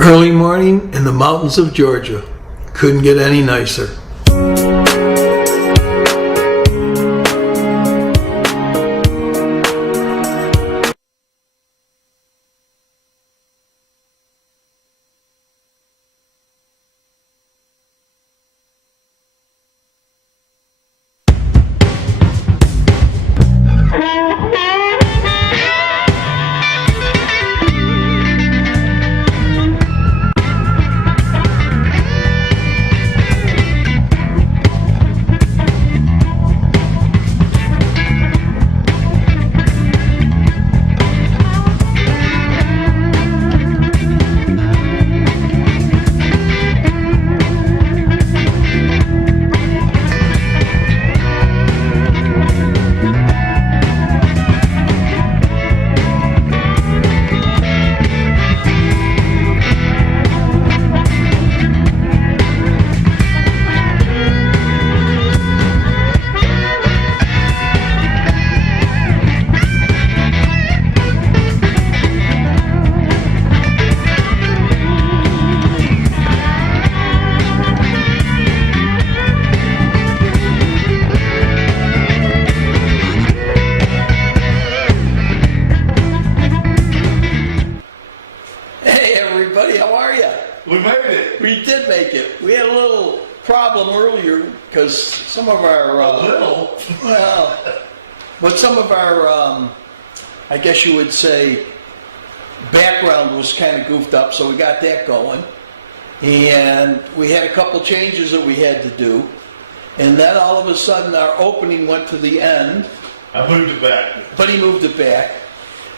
Early morning in the mountains of Georgia. Couldn't get any nicer. We made it. We did make it. We had a little problem earlier because some of our some of our I guess you would say background was kind of goofed up, so we got that going, and we had a couple changes that we had to do, and then all of a sudden our opening went to the end. I moved it back. But he moved it back.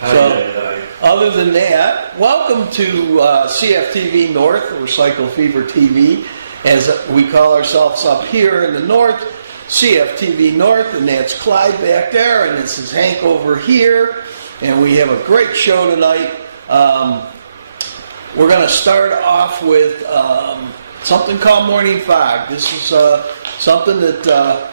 So, other than that, welcome to CFTV North, Recycle Fever TV, as we call ourselves up here in the north, CFTV North, and that's Clyde back there, and this is Hank over here, and we have a great show tonight. We're going to start off with something called Morning Fog. This is something that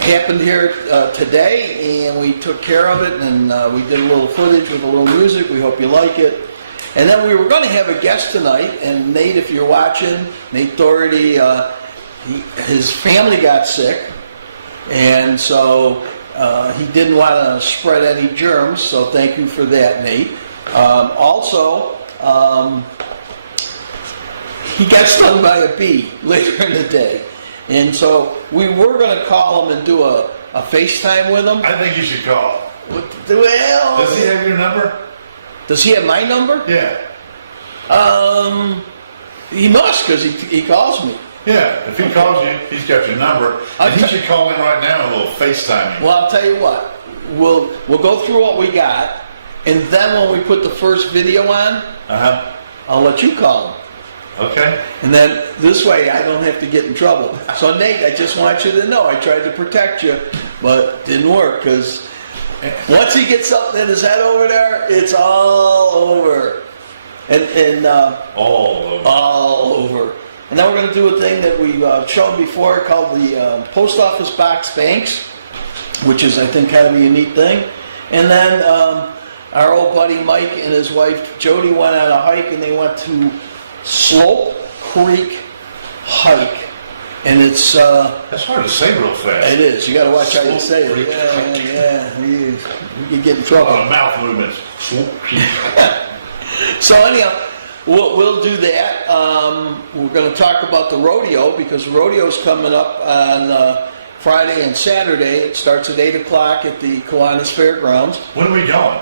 happened here today, and we took care of it, and we did a little footage with a little music. We hope you like it. And then we were going to have a guest tonight, and Nate, if you're watching, Nate Daugherty, his family got sick, and so he didn't want to spread any germs, so thank you for that, Nate. Also, he got stung by a bee later in the day. And so we were going to call him and do a FaceTime with him. I think you should call. Well, does he have your number? Does he have my number? Yeah. He must, because he calls me. Yeah, if he calls you, he's got your number. And he should call in right now and a little FaceTime you. Well, I'll tell you what. We'll go through what we got, and then when we put the first video on, I'll let you call him. Okay. And then this way I don't have to get in trouble. So Nate, I just want you to know I tried to protect you, but it didn't work, because once he gets something in his head over there, it's all over. And all over. And then we're going to do a thing that we've shown before called the Post Office Box Banks, which is, I think, kind of a unique thing. And then our old buddy Mike and his wife Jody went on a hike, and they went to Slope Creek Hike, and it's that's hard to say real fast. It is. You got to watch how you say it. Yeah. You can get in trouble. A lot of mouth movements. So anyhow, we'll do that. We're going to talk about the rodeo, because the rodeo's coming up on Friday and Saturday. It starts at 8 o'clock at the Kiwanis Fairgrounds. When are we going?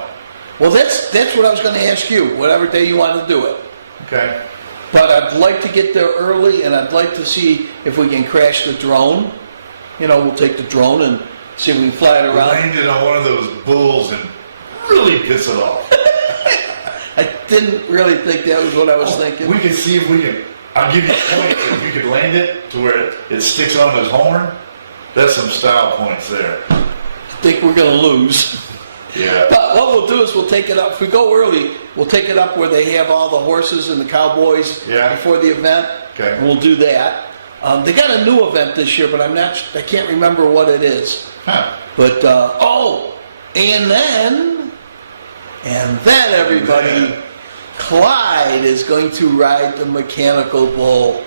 Well, that's what I was going to ask you. Whatever day you want to do it. Okay. But I'd like to get there early, and I'd like to see if we can crash the drone. You know, we'll take the drone and see if we can fly it around. Landed on one of those bulls and really piss it off. I didn't really think that was what I was thinking. We can see if we can. I'll give you points if you could land it to where it sticks on his horn. That's some style points there. I think we're going to lose. Yeah. But what we'll do is we'll take it up. If we go early, we'll take it up where they have all the horses and the cowboys before the event. Okay. And we'll do that. They got a new event this year, but I can't remember what it is. Huh. But and then everybody, Clyde is going to ride the mechanical bull.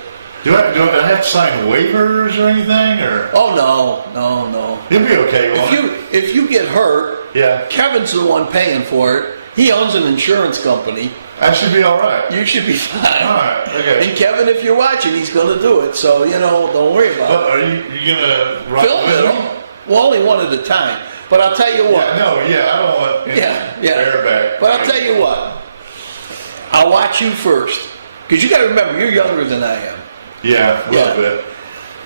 Do I have to sign waivers or anything, or? Oh, no. He'll be okay, won't he? If you get hurt, Yeah. Kevin's the one paying for it. He owns an insurance company. I should be all right. You should be fine. All right, okay. And Kevin, if you're watching, he's going to do it. So, don't worry about But it. are you gonna ride Film with it. me? Well, only one at a time. But I'll tell you what. I don't want bareback. But I'll tell you what. I'll watch you first. Because you got to remember, you're younger than I am. Yeah, a little bit.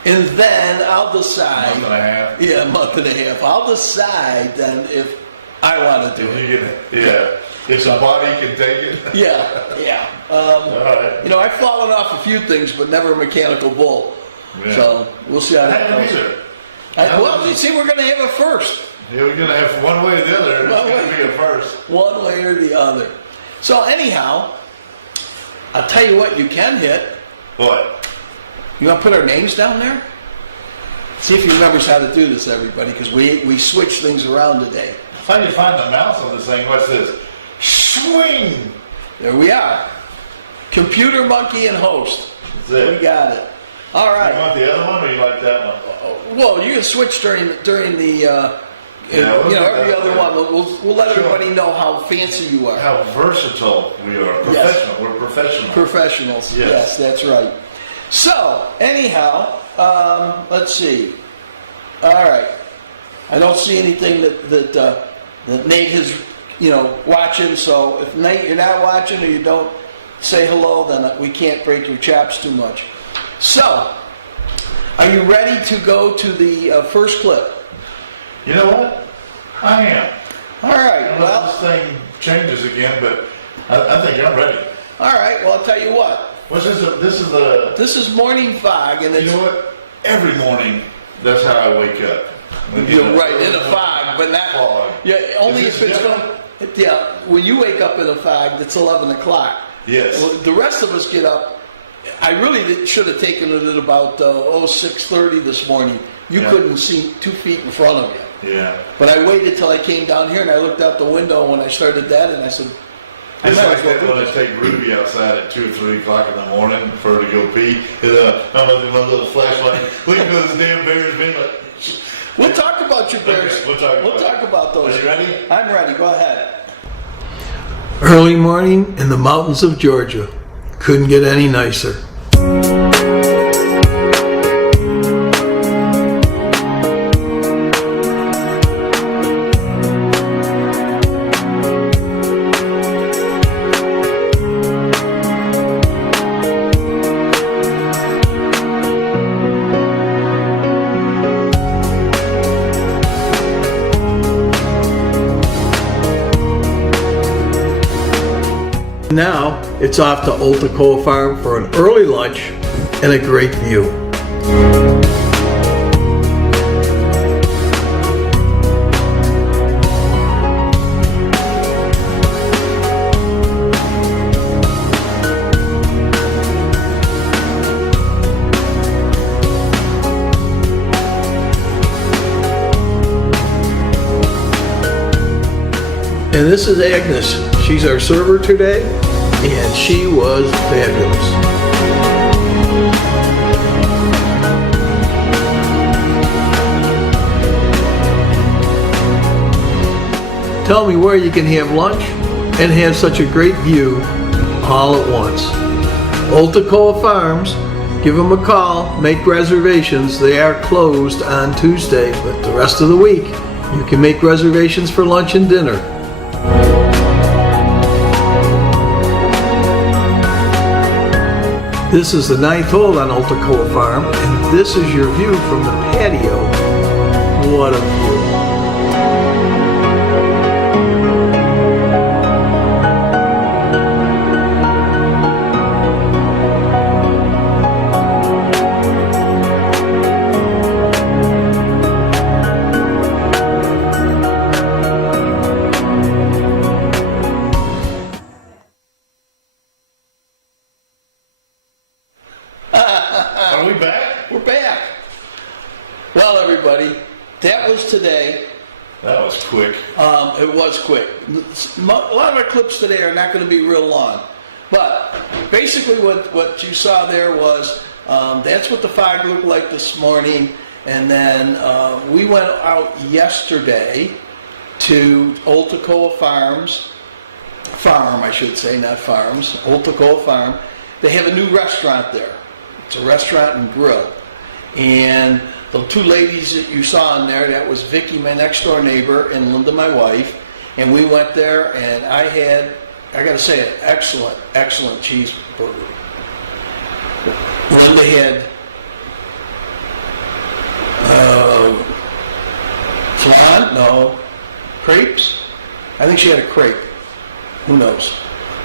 And then I'll decide. Month and a half. Yeah, a month and a half. I'll decide then if I want to do it. If the body can take it. Yeah. All right. I've fallen off a few things, but never a mechanical bull. Yeah. So we'll see how I that haven't goes. either. Well, you see, we're going to have a first. Yeah, we're gonna have one way or the other. It's gonna be a first. One way or the other. So anyhow, I'll tell you what you can hit. What? You want to put our names down there? See if he remembers how to do this, everybody, because we switch things around today. How do you find the mouse on this thing? What's this? Swing! There we are. Computer monkey and host. That's it. We got it. All right. You want the other one or you like that one? Well, you can switch during the we'll every other one. We'll let everybody know how fancy you are. How versatile we are. Professional. Yes. We're professional. Professionals. Yes, that's right. So, anyhow, let's see. All right. I don't see anything that Nate is, watching. So if Nate, you're not watching or you don't say hello, then we can't break your chops too much. So, are you ready to go to the first clip? You know what? I am. All right. I don't know if this thing changes again, but I think I'm ready. All right. Well, I'll tell you what. What's this? This is morning fog, and You know what? Every morning, that's how I wake up. you're right in a fog, but not. Fog. Yeah, only Is if this it's going. Yeah, when you wake up in a fog, it's 11 o'clock. Yes. Well, the rest of us get up. I really should have taken it at about 6:30 this morning. You couldn't see 2 feet in front of you. Yeah. But I waited till I came down here and I looked out the window when I started that, and I said, It's like that when I take Ruby outside at 2 or 3 o'clock in the morning for her to go pee. And I'm with my little flashlight, looking at this damn bear's been like. We'll talk about your bears. Okay, we'll talk about those. Are you ready? I'm ready. Go ahead. Early morning in the mountains of Georgia. Couldn't get any nicer. Now, it's off to Oltacoa Farm for an early lunch and a great view. And this is Agnes. She's our server today, and she was fabulous. Tell me where you can have lunch and have such a great view all at once. Oltacoa Farms, give them a call, make reservations. They are closed on Tuesday, but the rest of the week you can make reservations for lunch and dinner. This is the 9th hole on Oltacoa Farm, and this is your view from the patio. What a view. Are we back? We're back. Well, everybody, that was today. That was quick. It was quick. A lot of our clips today are not going to be real long. But basically what you saw there was, that's what the fog looked like this morning. And then we went out yesterday to Old Toccoa Farm, I should say, not farms, Old Toccoa Farm. They have a new restaurant there. It's a restaurant and grill. And the two ladies that you saw in there, that was Vicky, my next door neighbor, and Linda, my wife. And we went there, and I gotta say, an excellent, excellent cheeseburger. Linda had flan? No. Crepes? I think she had a crepe. Who knows?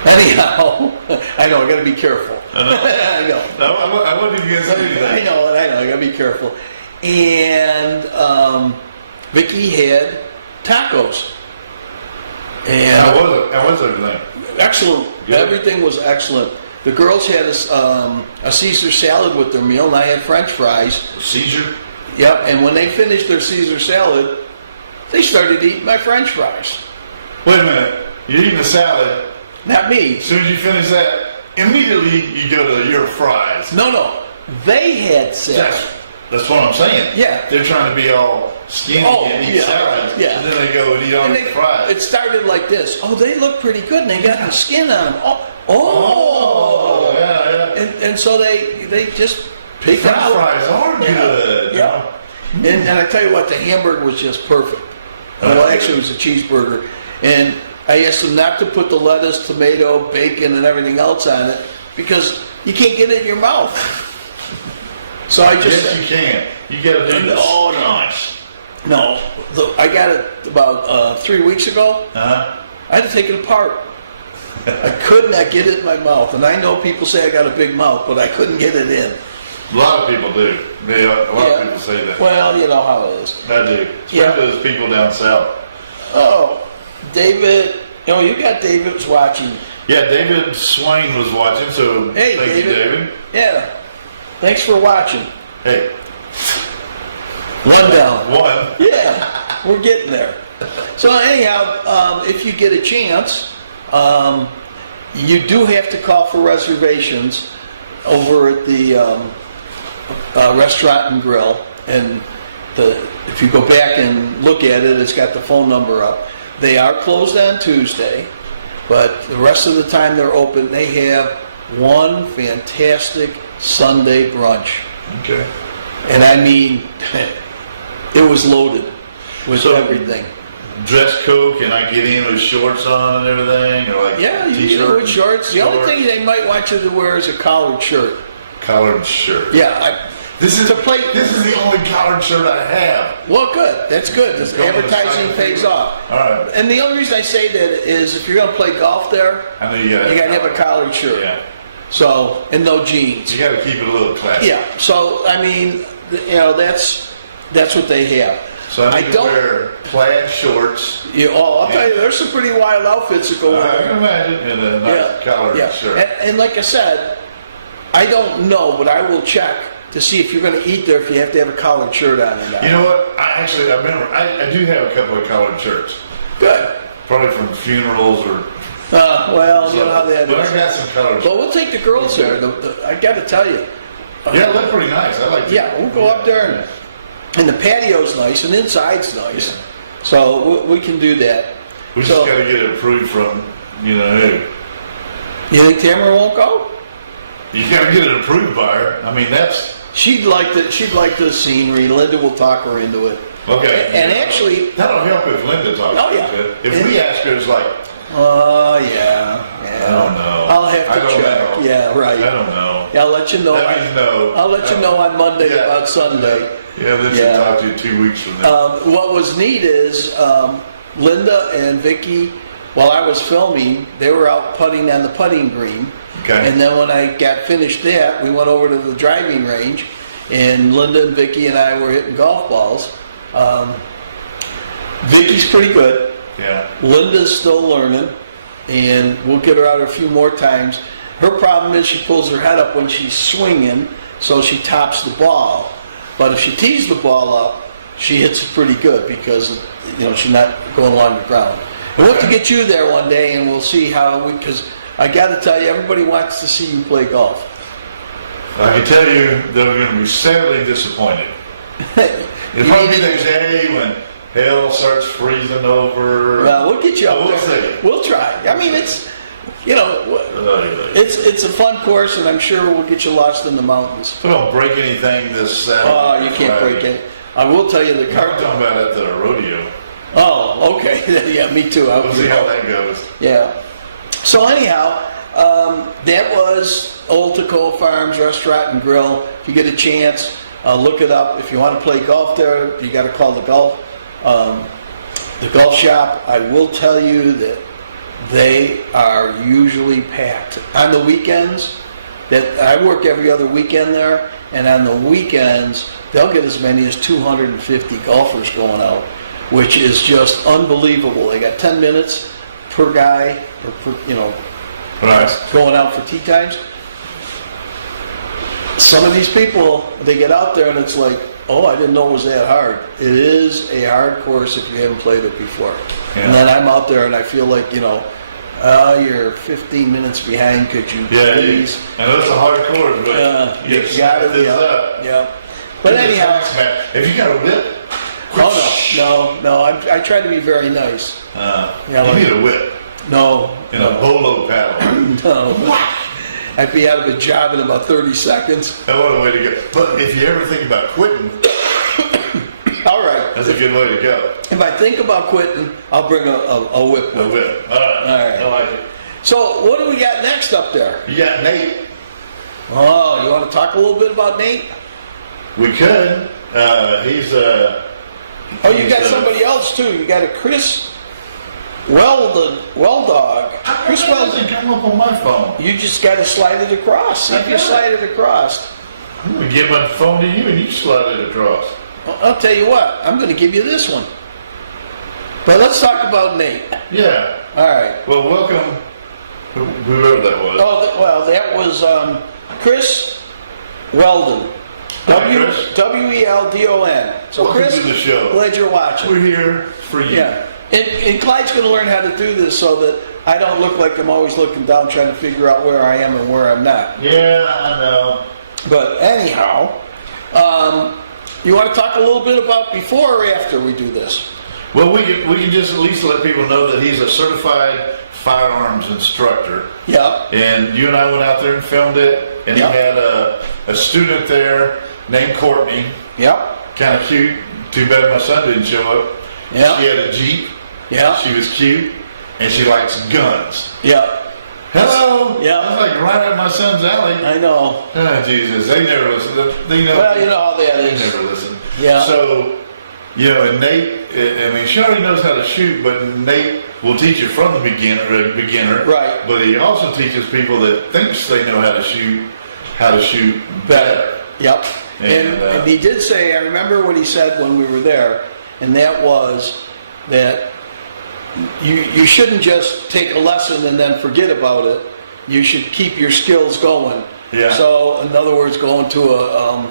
Anyhow, I know, I gotta be careful. I know. I wasn't even gonna say anything. I know, I gotta be careful. And Vicky had tacos. And How was everything? excellent. Good. Everything was excellent. The girls had a Caesar salad with their meal, and I had French fries. Caesar? Yep, and when they finished their Caesar salad, they started eating my French fries. Wait a minute. You're eating a salad. Not me. As soon as you finish that, immediately you go to your fries. No. They had salad. That's what I'm saying. Yeah. They're trying to be all skinny and eat salads. Yeah. And then they go and eat all their fries. It started like this. Oh, they look pretty good, and they got the skin on them. Oh. Yeah. And so they just pick French out. fries are good. Yeah. And I tell you what, the hamburger was just perfect. Well, actually, it was a cheeseburger. And I asked them not to put the lettuce, tomato, bacon, and everything else on it because you can't get it in your mouth. So I just... Yes, you can. You got to do this. Oh, no. I got it about 3 weeks ago. Uh-huh. I had to take it apart. I could not get it in my mouth. And I know people say I got a big mouth, but I couldn't get it in. A lot of people do. A lot of people say that. Well, you know how it is. I do. Especially those people down south. Oh, David. You got David's watching. Yeah, David Swain was watching, so Hey, thank you, David. Yeah. Thanks for watching. Hey. One down. One. Yeah, we're getting there. So anyhow, if you get a chance, you do have to call for reservations over at the restaurant and grill. And if you go back and look at it, it's got the phone number up. They are closed on Tuesday, but the rest of the time they're open. They have one fantastic Sunday brunch. Okay. And I mean, it was loaded with everything. Dress code, can I get in with shorts on and everything? Or like Yeah, you t-shirt can with shorts. The only thing they might want you to wear is a collared shirt. Collared shirt. Yeah. This is the only collared shirt I have. Well, good. That's good. This advertising pays off. All right. And the only reason I say that is if you're going to play golf there, I know you got to have a collared shirt. Yeah. So, and no jeans. You got to keep it a little classy. Yeah. So, I mean, that's what they have. So I need to wear plaid shorts. I'll tell you, there's some pretty wild outfits that go with I it. can imagine. And a nice collared shirt. And like I said, I don't know, but I will check to see if you're going to eat there if you have to have a collared shirt on or not. You know what? I remember, I do have a couple of collared shirts. Good. Probably from funerals or... Well, you know how that But is. I got some collared But we'll take the girls there. I got to tell you. Yeah, they look pretty nice. I like it. Yeah, we'll go up there and the patio's nice and inside's nice. Yeah. So we can do that. We just got to get it approved from, who. You think Tamara won't go? You got to get it approved by her. I mean, that's... She'd like the scenery. Linda will talk her into it. Okay. And actually... That'll help if Linda talks to it. If we ask her, it's like... yeah. I don't know. I'll have to I don't check. know. Yeah, right. I don't know. Yeah, I'll let you know. That means no. I'll let you know on Monday about Sunday. Yeah, then she'll talk to you 2 weeks from now. What was neat is Linda and Vicky, while I was filming, they were out putting on the putting green. Okay. And then when I got finished that, we went over to the driving range, and Linda and Vicky and I were hitting golf balls. Vicky's pretty good. Yeah. Linda's still learning, and we'll get her out a few more times. Her problem is she pulls her head up when she's swinging, so she tops the ball. But if she tees the ball up, she hits it pretty good because she's not going along the ground. And we'll have to get you there one day, and we'll see how because I got to tell you, everybody wants to see you play golf. I can tell you they're going to be sadly disappointed. It'll probably be the day when hell starts freezing over. Well, we'll get you up We'll there. see. We'll try. I mean, it's, you know, it's a fun course, and I'm sure we'll get you lost in the mountains. So don't break anything this Saturday. Oh, you can't break it. I will tell you the I'm cart. talking about at the rodeo. Oh, okay. Yeah, me too. We'll see how that goes. Yeah. So anyhow, that was Old Tacoma Farms Restaurant and Grill. If you get a chance, look it up. If you want to play golf there, you got to call the golf shop. I will tell you that they are usually packed on the weekends. That I work every other weekend there, and on the weekends they'll get as many as 250 golfers going out, which is just unbelievable. They got 10 minutes per guy, or per, you know, Right. going out for tee times. Some of these people, they get out there and it's like, oh, I didn't know it was that hard. It is a hard course if you haven't played it before. Yeah. And then I'm out there and I feel like, you know, you're 15 minutes behind. Could you please? I know it's a hard course, but You got it. this Yeah. up. Yeah. But anyhow, If you got a whip, no. I try to be very nice. you need a whip No. and a bolo paddle. No. I'd be out of a job in about 30 seconds. That was a way to go. But if you ever think about quitting, All right. that's a good way to go. If I think about quitting, I'll bring a whip A with me. whip. All right. All right. I like it. So what do we got next up there? You got Nate. Oh, you want to talk a little bit about Nate? We could. He's Oh, you got somebody else too. You got a Chris Weldon. Chris How does Weldon. it come up on my phone? You just got to slide it across. See if you slide it across. I'm going to give my phone to you and you slide it across. Well, I'll tell you what. I'm going to give you this one. But let's talk about Nate. Yeah. All right. Well, welcome, whoever that was. Oh, well, that was Chris Weldon. Hi, Chris. Weldon. So, Welcome Chris, to the show. glad you're watching. We're here for you. Yeah. And Clyde's going to learn how to do this so that I don't look like I'm always looking down trying to figure out where I am and where I'm not. Yeah, I know. But anyhow, you want to talk a little bit about before or after we do this? Well, we can just at least let people know that he's a certified firearms instructor. Yeah. And you and I went out there and filmed it, and Yeah. he had a student there named Courtney. Yep. Kind of cute. Too bad my son didn't show up. Yeah. She had a Jeep. Yeah. She was cute, and she likes guns. Yep. Hello. Yeah. That's like right up my son's alley. I know. Oh, Jesus. They never listen. They know. Well, you know how that They is. never listen. Yeah. So, you know, and Nate, I mean, she already knows how to shoot, but Nate will teach you from the beginner. Right. But he also teaches people that thinks they know how to shoot better. Yep. And, And he did say, I remember what he said when we were there, and that was that you shouldn't just take a lesson and then forget about it. You should keep your skills going. Yeah. So, in other words, going to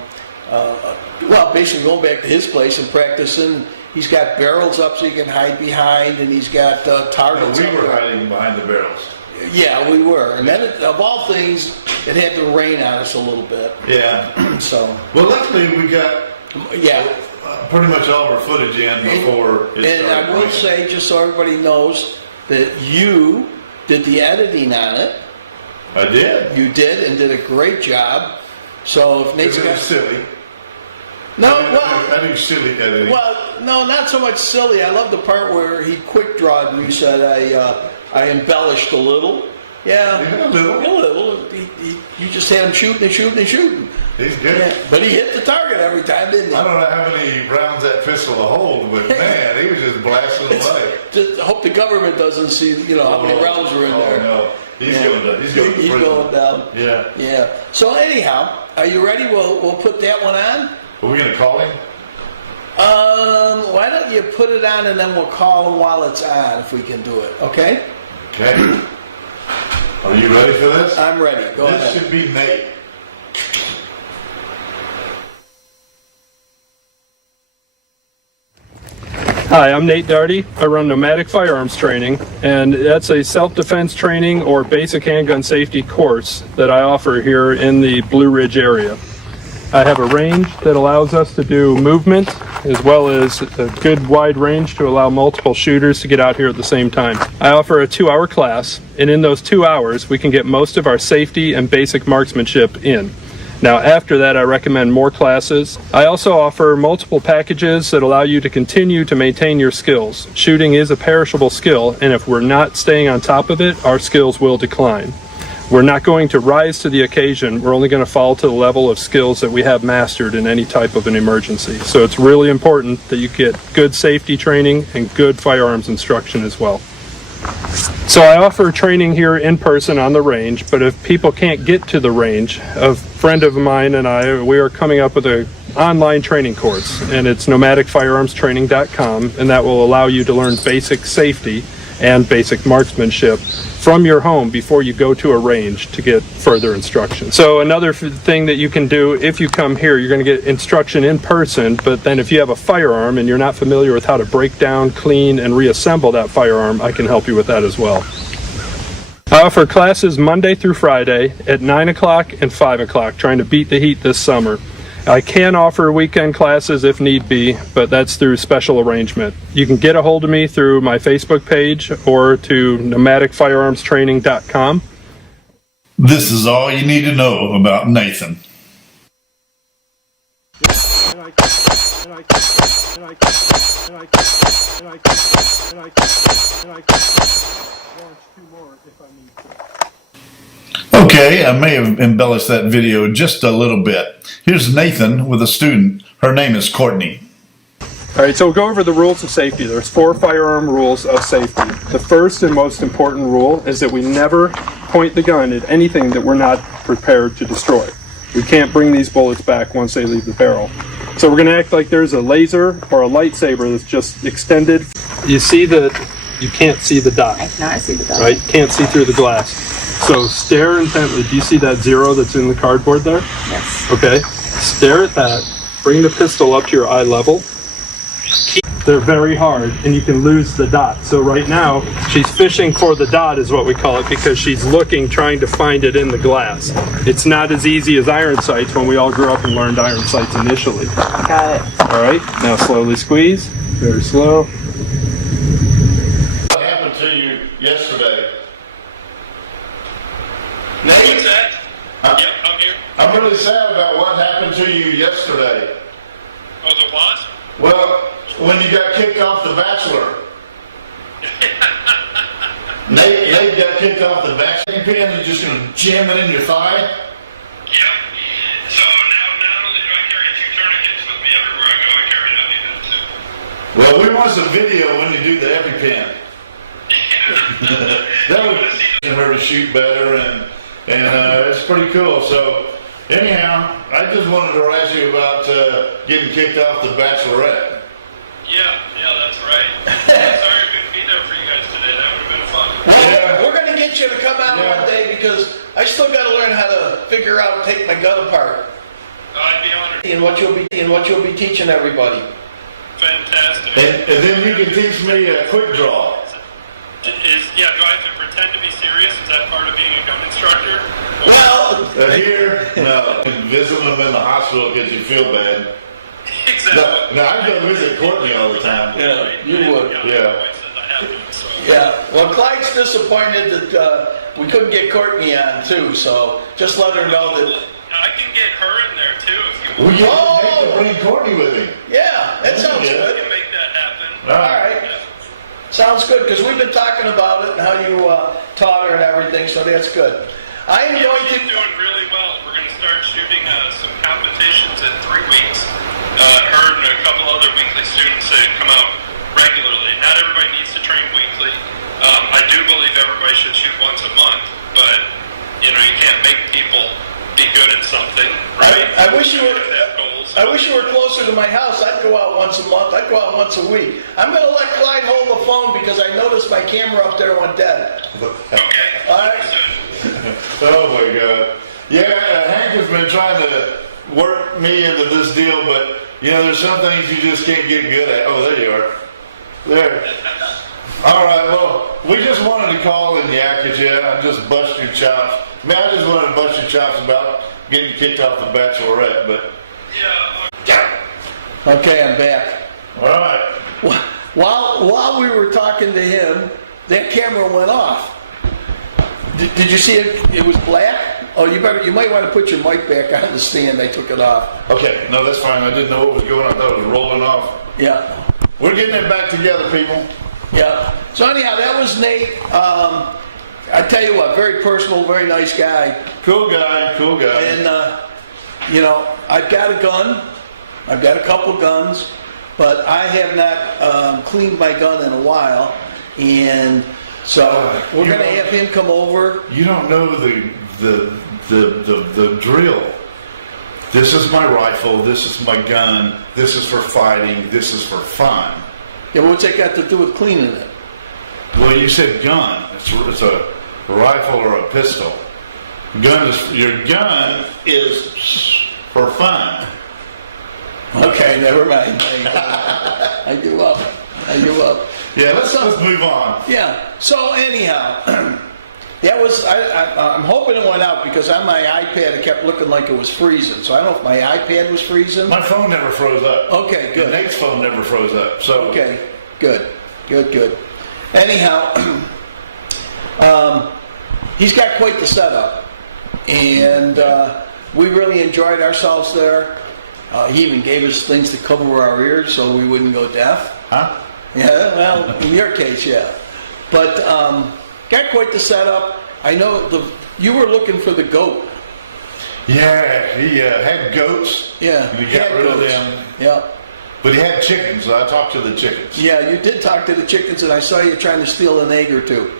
basically going back to his place and practicing. He's got barrels up so you can hide behind, and he's got targets. We up were there. hiding behind the barrels. Yeah, we were. And then, of all things, it had to rain on us a little bit. Yeah. So, Well, luckily we got yeah. pretty much all of our footage in before it And started I will raining. say, just so everybody knows, that you did the editing on it. I did. You did, and did a great job. So if Nate's It was got... silly. No, I do silly editing. well, no, not so much silly. I love the part where he quick drawed and you said I embellished a little. Yeah, Yeah, a little. A little. You just had him shooting and shooting and shooting. He's good. Yeah, but he hit the target every time, didn't he? I don't know how many rounds that pistol will hold, but man, he was just blasting away. Just hope the government doesn't see, how many rounds were in there. Oh no, he's going down. He's going to He's prison. going down. Yeah. Yeah. So anyhow, are you ready? We'll put that one on. Are we going to call him? Why don't you put it on and then we'll call him while it's on if we can do it. Okay? Okay. Are you ready for this? I'm ready. Go This ahead. should be Nate. Hi, I'm Nate Daugherty. I run Nomadic Firearms Training, and that's a self-defense training or basic handgun safety course that I offer here in the Blue Ridge area. I have a range that allows us to do movement as well as a good wide range to allow multiple shooters to get out here at the same time. I offer a 2-hour class, and in those 2 hours we can get most of our safety and basic marksmanship in. Now after that I recommend more classes. I also offer multiple packages that allow you to continue to maintain your skills. Shooting is a perishable skill, and if we're not staying on top of it, our skills will decline. We're not going to rise to the occasion. We're only going to fall to the level of skills that we have mastered in any type of an emergency. So it's really important that you get good safety training and good firearms instruction as well. So I offer training here in person on the range, but if people can't get to the range, a friend of mine and we are coming up with an online training course, and it's nomadicfirearmstraining.com, and that will allow you to learn basic safety and basic marksmanship from your home before you go to a range to get further instruction. So another thing that you can do if you come here, you're going to get instruction in person, but then if you have a firearm and you're not familiar with how to break down, clean, and reassemble that firearm, I can help you with that as well. I offer classes Monday through Friday at 9 o'clock and 5 o'clock, trying to beat the heat this summer. I can offer weekend classes if need be, but that's through special arrangement. You can get a hold of me through my Facebook page or to nomadicfirearmstraining.com. This is all you need to know about Nathan. Okay, I may have embellished that video just a little bit. Here's Nathan with a student. Her name is Courtney. All right, so we'll go over the rules of safety. There's 4 firearm rules of safety. The first and most important rule is that we never point the gun at anything that we're not prepared to destroy. We can't bring these bullets back once they leave the barrel. So we're going to act like there's a laser or a lightsaber that's just extended. You see that you can't see the dot. No, I see the dot. Right? Can't see through the glass. So stare intently. Do you see that 0 that's in the cardboard there? Yes. Okay. Stare at that. Bring the pistol up to your eye level. They're very hard, and you can lose the dot. So right now, she's fishing for the dot is what we call it, because she's looking, trying to find it in the glass. It's not as easy as iron sights when we all grew up and learned iron sights initially. Got it. All right. Now slowly squeeze. Very slow. What happened to you yesterday? What's that? Yep, I'm here. I'm really sad about what happened to you yesterday. Oh, the what? Well, when you got kicked off The Bachelor. Nate got kicked off The Bachelor. Pin and just gonna jam it in your thigh. Yep. So now not only do I carry 2 tourniquets with me everywhere I go, I carry another too. Well, we want some video when you do the EpiPen. That would get her to shoot better, and it's pretty cool. So anyhow, I just wanted to ask you about getting kicked off The Bachelorette. Yeah, that's right. Sorry I couldn't be there for you guys today. That would have been fun. Yeah. We're going to get you to come out one day because I still got to learn how to figure out take my gun apart. I'd be honored. And what you'll be teaching everybody. Fantastic. And then you can teach me a quick draw. Do I have to pretend to be serious? Is that part of being a gun instructor? Well, Here, no. Visit them in the hospital because you feel bad. Exactly. No, I go visit Courtney all the time. yeah, you would. Yeah. Yeah. Well, Clyde's disappointed that we couldn't get Courtney on too. So just let her know that. I can get her in there too if you We want. get to bring Courtney with him. Yeah, that sounds I good. can make that happen. All right. Sounds good, because we've been talking about it and how you taught her and everything, so that's good. I am going She's to... doing really well. We're going to start shooting some competitions in 3 weeks. Her and a couple other weekly students that come out regularly. Not everybody needs to train weekly. I do believe everybody should shoot once a month, but you can't make people be good at something, right? I wish you were... Have goals. I wish you were closer to my house. I'd go out once a month. I'd go out once a week. I'm going to let Clyde hold the phone because I noticed my camera up there went dead. Okay. All right. Oh my God. Yeah, Hank has been trying to work me into this deal, but there's some things you just can't get good at. Oh, there you are. There. All right, well, we just wanted to call and yak at you. I just bust your chops. I mean, I just wanted to bust your chops about getting kicked off the Bachelorette, but... Yeah. Okay, I'm back. All right. While we were talking to him, that camera went off. Did you see it? It was black. Oh, you might want to put your mic back on the stand. I took it off. Okay, no, that's fine. I didn't know what was going on. I thought it was rolling off. Yeah. We're getting it back together, people. Yeah. So anyhow, that was Nate. I tell you what, very personal, very nice guy. Cool guy. And you know, I've got a gun. I've got a couple guns, but I have not cleaned my gun in a while, and so we're going to have him come over. You don't know the drill. This is my rifle. This is my gun. This is for fighting. This is for fun. Yeah, what's that got to do with cleaning it? Well, you said gun. It's a rifle or a pistol. Your gun is for fun. Okay, never mind. I give up. Yeah, let's move on. Yeah. So anyhow, that was. I'm hoping it went out because on my iPad it kept looking like it was freezing. So I don't know if my iPad was freezing. My phone never froze up. Okay, good. And Nate's phone never froze up. So okay, good. Anyhow, he's got quite the setup, and we really enjoyed ourselves there. He even gave us things to cover our ears so we wouldn't go deaf. Huh? Yeah, well, in your case, yeah. But got quite the setup. I know you were looking for the goat. Yeah, he had goats. Yeah, and he got rid of them. Yeah. But he had chickens, so I talked to the chickens. Yeah, you did talk to the chickens, and I saw you trying to steal an egg or two.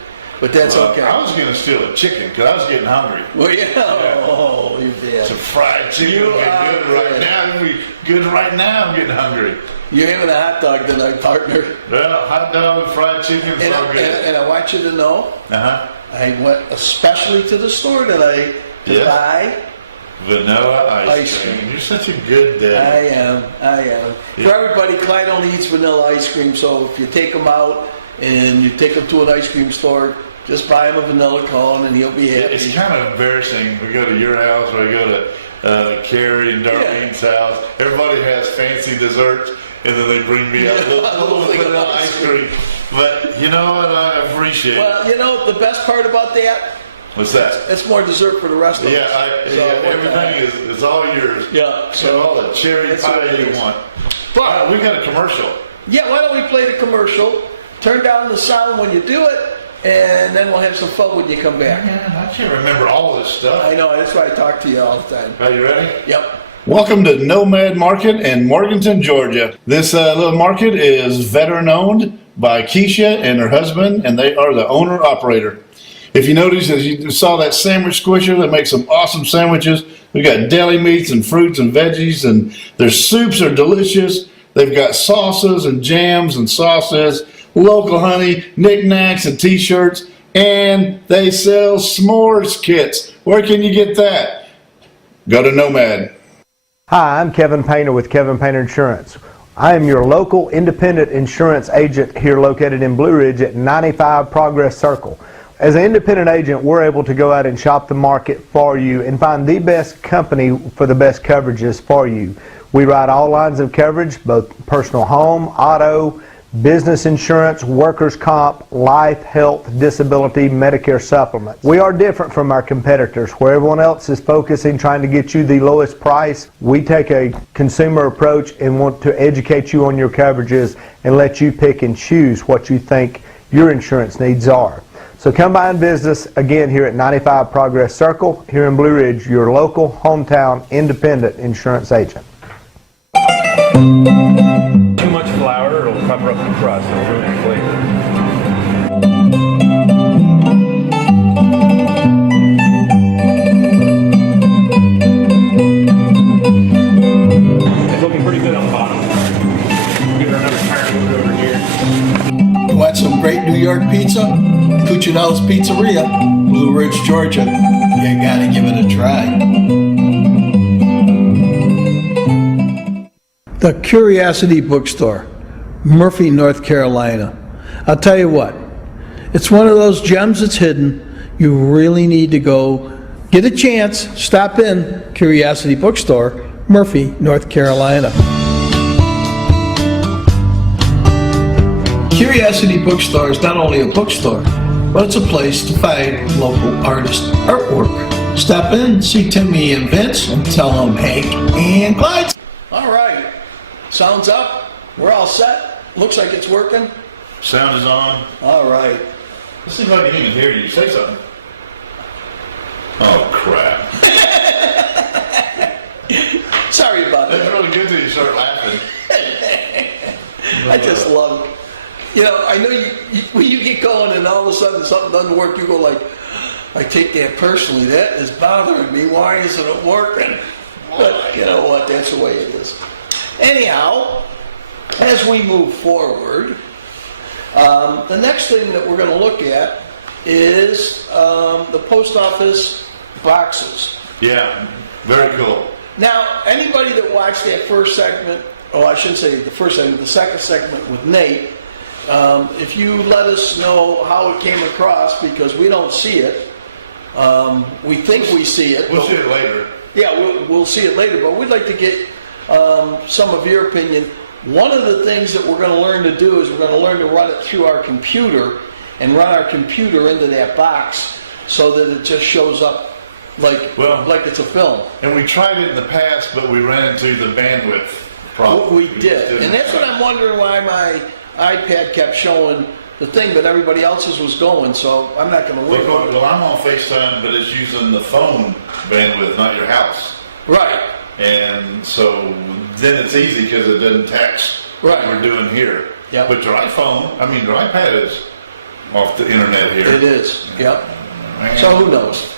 But that's okay. I was going to steal a chicken because I was getting hungry. Well, yeah. Oh, you did. Some fried chicken would be good right now. It'd be good right now. I'm getting hungry. You're having a hot dog tonight, partner. Well, hot dog and fried chicken is all good. And I want you to know, I went especially to the store today to buy vanilla ice cream. You're such a good dad. I am. For everybody, Clyde only eats vanilla ice cream, so if you take him out and you take him to an ice cream store, just buy him a vanilla cone and he'll be happy. It's kind of embarrassing. We go to your house or we go to Carrie and Darlene's house. Everybody has fancy desserts, and then they bring me a little vanilla ice cream. But you know what? I appreciate it. Well, you know, the best part about that? What's that? It's more dessert for the rest of us. Everything is all yours. Yeah. So all the cherry pie you want. But we got a commercial. Yeah, why don't we play the commercial? Turn down the sound when you do it, and then we'll have some fun when you come back. Man, I can't remember all this stuff. I know, that's why I talk to you all the time. Are you ready? Yep. Welcome to Nomad Market in Morganton, Georgia. This little market is veteran owned by Keisha and her husband, and they are the owner-operator. If you notice, as you saw that sandwich squisher, they make some awesome sandwiches. We got deli meats and fruits and veggies, and their soups are delicious. They've got salsas and jams and sauces, local honey, knickknacks and t-shirts, and they sell s'mores kits. Where can you get that? Go to Nomad. Hi, I'm Kevin Painter with Kevin Painter Insurance. I am your local independent insurance agent here located in Blue Ridge at 95 Progress Circle. As an independent agent, we're able to go out and shop the market for you and find the best company for the best coverages for you. We write all lines of coverage, both personal home, auto, business insurance, workers' comp, life, health, disability, Medicare supplements. We are different from our competitors. Where everyone else is focusing, trying to get you the lowest price, we take a consumer approach and want to educate you on your coverages and let you pick and choose what you think your insurance needs are. So come by and visit us again here at 95 Progress Circle here in Blue Ridge, your local, hometown, independent insurance agent. Too much flour, it'll cover up the crust. It'll ruin the flavor. It's looking pretty good on the bottom. Give her another turn over here. You want some great New York pizza? Cuccinelli's Pizzeria, Blue Ridge, Georgia. You gotta give it a try. The Curiosity Bookstore, Murphy, North Carolina. I'll tell you what, it's one of those gems that's hidden. You really need to go get a chance, stop in Curiosity Bookstore, Murphy, North Carolina. Curiosity Bookstore is not only a bookstore, but it's a place to find local artist artwork. Stop in, see Timmy and Vince, and tell them Hank and Clyde. All right, sound's up. We're all set. Looks like it's working. Sound is on. All right. Let's see if I can even hear you say something. Oh, crap. Sorry about That's that. really good till you start laughing. I just love it. You know, I know you when you get going and all of a sudden something doesn't work, you go like, I take that personally. That is bothering me. Why isn't it working? But you know what? That's the way it is. Anyhow, as we move forward, the next thing that we're going to look at is the post office boxes. Yeah, very cool. Now, anybody that watched that first segment, oh, I shouldn't say the first segment, the second segment with Nate, if you let us know how it came across, because we don't see it. We think we see it. We'll see it later. Yeah, we'll see it later, but we'd like to get some of your opinion. One of the things that we're going to learn to do is we're going to learn to run it through our computer and run our computer into that box so that it just shows up like it's a film. And we tried it in the past, but we ran into the bandwidth problem. We did. And that's what I'm wondering why my iPad kept showing the thing, but everybody else's was going, so I'm not going to worry about it. Well, I'm on FaceTime, but it's using the phone bandwidth, not your house. Right. And so then it's easy because it doesn't tax what Right. we're doing here. Yep. But your iPhone, your iPad is off the internet here. It is. Yep. So who knows?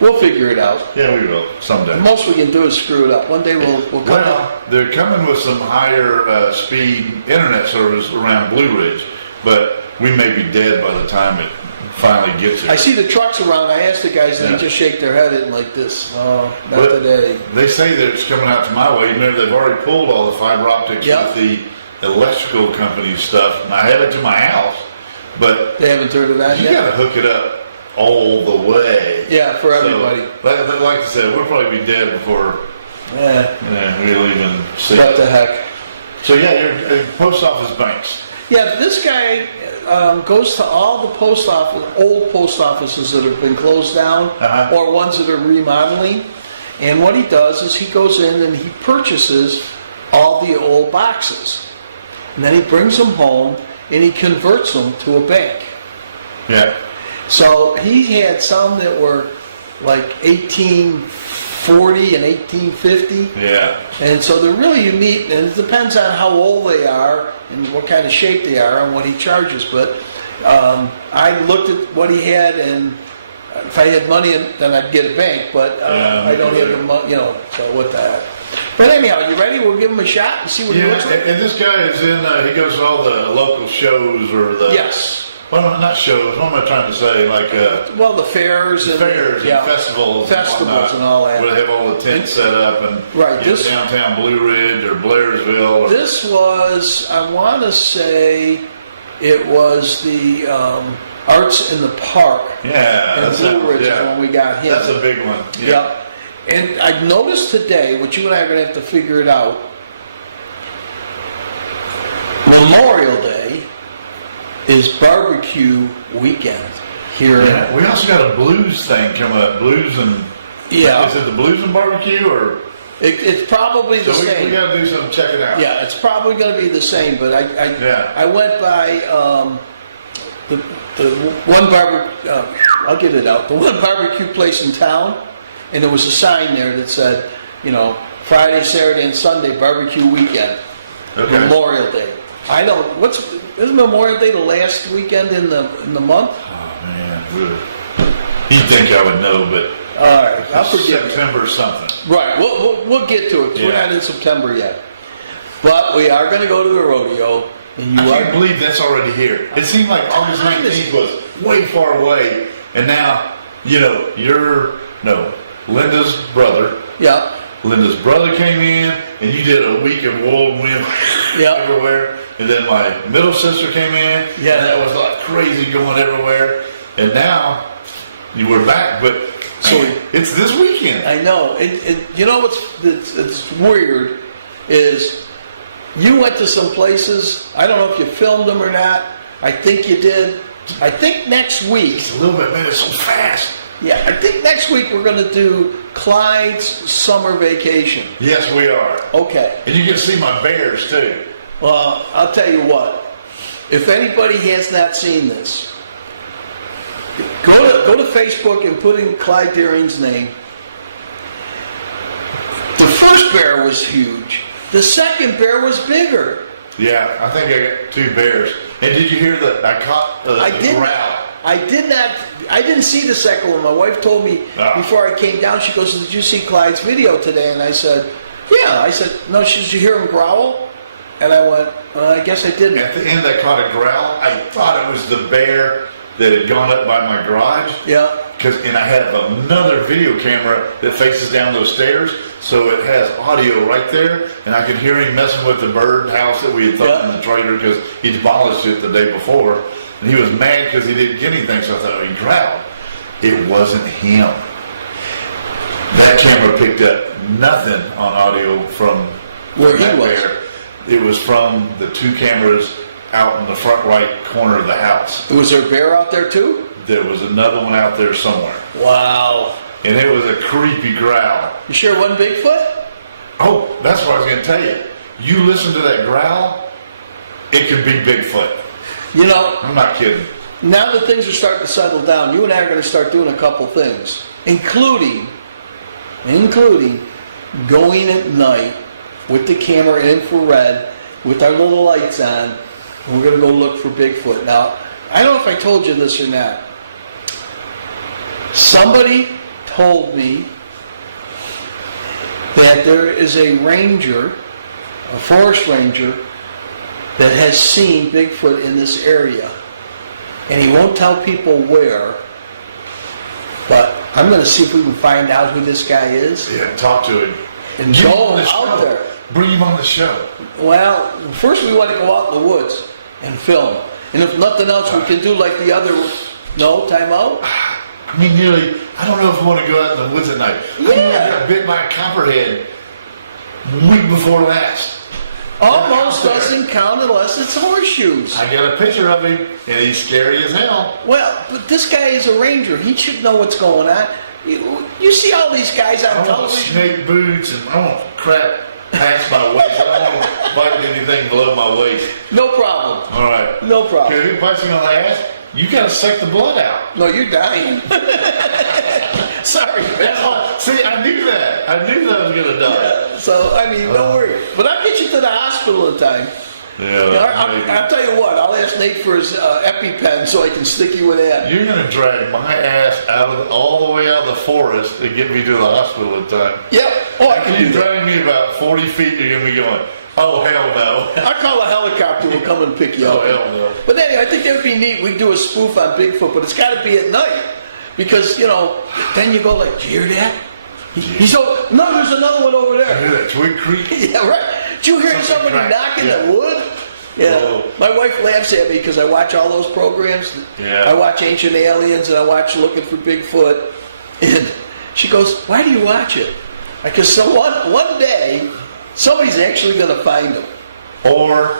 We'll figure it out. Yeah, we will someday. The most we can do is screw it up. One day we'll come Well, they're coming with some higher speed internet service around Blue Ridge, but we may be dead by the time it finally gets here. I see the trucks around. I asked the guys, and Yeah. they just shake their head at like this. Oh, not But today. They say that it's coming out to my way. Remember, they've already pulled all the fiber optics Yep. with the electrical company's stuff, and I have it to my house, but They haven't turned it on you yet? got to hook it up all the way. Yeah, for everybody. So, like I said, we'll probably be dead before Yeah. we'll even see What it. the heck? So yeah, your post office banks. Yeah, this guy goes to all the old post offices that have been closed down Uh-huh. or ones that are remodeling. And what he does is he goes in and he purchases all the old boxes. And then he brings them home and he converts them to a bank. Yeah. So he had some that were like 1840 and 1850. Yeah. And so they're really unique, and it depends on how old they are and what kind of shape they are and what he charges. But I looked at what he had, and if I had money, then I'd get a bank. But I don't have the money, so what the heck. But anyhow, you ready? We'll give him a shot and see what he looks like. And this guy is in, he goes to all the local shows or the... Yes. Well, not shows, what am I trying to say? Like, Well, the fairs and fairs and festivals festivals and all that. where they have all the tents set up and Right, this- downtown Blue Ridge or Blairsville. Or, This was, I want to say, it was the Arts in the Park. yeah, And that's Blue Ridge is yeah. when we got him. That's a big one. Yeah. Yep. And I've noticed today, which you and I are going to have to figure it out, Memorial Day is barbecue weekend here. Yeah, we also got a blues thing coming up. Blues and... Yeah. Is it the blues and barbecue or... It's probably the So same. we got to do something, check it out. Yeah, it's probably going to be the same, but I went by the one barbecue, I'll get it out, the one barbecue place in town, and there was a sign there that said, Friday, Saturday, and Sunday barbecue weekend, Okay. Memorial Day. I don't, isn't Memorial Day the last weekend in the month? Oh, man. You'd think I would know, but... All right, I'll forgive you. September something. Right, we'll get to it. 'Cause we're Yeah. not in September yet. But we are going to go to the rodeo. And I can't believe that's already here. It seemed like August 19th was way far away, and now, Linda's brother. Yeah. Linda's brother came in, and you did a week of whirlwind Yeah. everywhere, and then my middle sister came in. Yeah. And that was like crazy going everywhere. And now you were back, but so it's this weekend. I know. You know it's weird is you went to some places. I don't know if you filmed them or not. I think you did. I think next week. It's a little bit, man. It's so fast. Yeah, I think next week we're going to do Clyde's summer vacation. Yes, we are. Okay. And you can see my bears too. Well, I'll tell you what. If anybody has not seen this, go to Facebook and put in Clyde Deering's name. The first bear was huge. The second bear was bigger. Yeah, I think I got 2 bears. And did you hear that? I caught the growl. I did not. I didn't see the second one. My wife told me before I came down. She goes, "Did you see Clyde's video today?" And I said, "Yeah." I said, "No." She said, "Did you hear him growl?" And I went, "I guess I didn't." At the end, I caught a growl. I thought it was the bear that had gone up by my garage. Yeah. And I have another video camera that faces down those stairs, so it has audio right there, and I could hear him messing with the bird house that we had thrown in the trailer because he demolished it the day before, and he was mad because he didn't get anything. So I thought, he growled. It wasn't him. That camera picked up nothing on audio from Where he that was. bear. It was from the 2 cameras out in the front right corner of the house. Was there a bear out there too? There was another one out there somewhere. Wow. And it was a creepy growl. You sure it wasn't Bigfoot? Oh, that's what I was going to tell you. You listen to that growl, it could be Bigfoot. You know, I'm not kidding. now that things are starting to settle down, you and I are going to start doing a couple things, including going at night with the camera in infrared with our little lights on. And we're going to go look for Bigfoot. Now, I don't know if I told you this or not. Somebody told me that there is a ranger, a forest ranger, that has seen Bigfoot in this area. And he won't tell people where, but I'm going to see if we can find out who this guy is. Yeah, talk to him. And Get him go on the out show. there. Bring him on the show. Well, first we want to go out in the woods and film. And if nothing else, we can do like the other, no, time out? I mean, I don't know if I want to go out in the woods at night. Yeah. I got bit by a copperhead week before last. Almost doesn't count unless it's horseshoes. I got a picture of him, and he's scary as hell. Well, but this guy is a ranger. He should know what's going on. You see all these guys on I want television. snake boots, and I want crap past my waist. I don't want to bite anything below my waist. No problem. All right. No problem. Okay, who bites you on the ass? You got to suck the blood out. No, you're dying. Sorry. See, I knew that. I knew that I was going to die. So, I mean, don't worry. But I'll get you to the hospital in time. Yeah. I'll tell you what, I'll ask Nate for his EpiPen so I can stick you with that. You're going to drag my ass all the way out of the forest and get me to the hospital in time. Yep. Oh, I can You do that. drag me about 40 feet, you're going to be going, oh, hell no. I'll call a helicopter. We'll come and pick you Oh, up. hell no. But anyway, I think that would be neat. We'd do a spoof on Bigfoot, but it's got to be at night. Because, then you go like, did you hear that? He's over. No, there's another one over I there. hear that twig creak. Yeah, right. Did you hear Something somebody cracked. knocking Yeah. the wood? Yeah. Oh. My wife laughs at me because I watch all those programs. Yeah. I watch Ancient Aliens and I watch Looking for Bigfoot. And she goes, why do you watch it? Because one day, somebody's actually going to find him. Or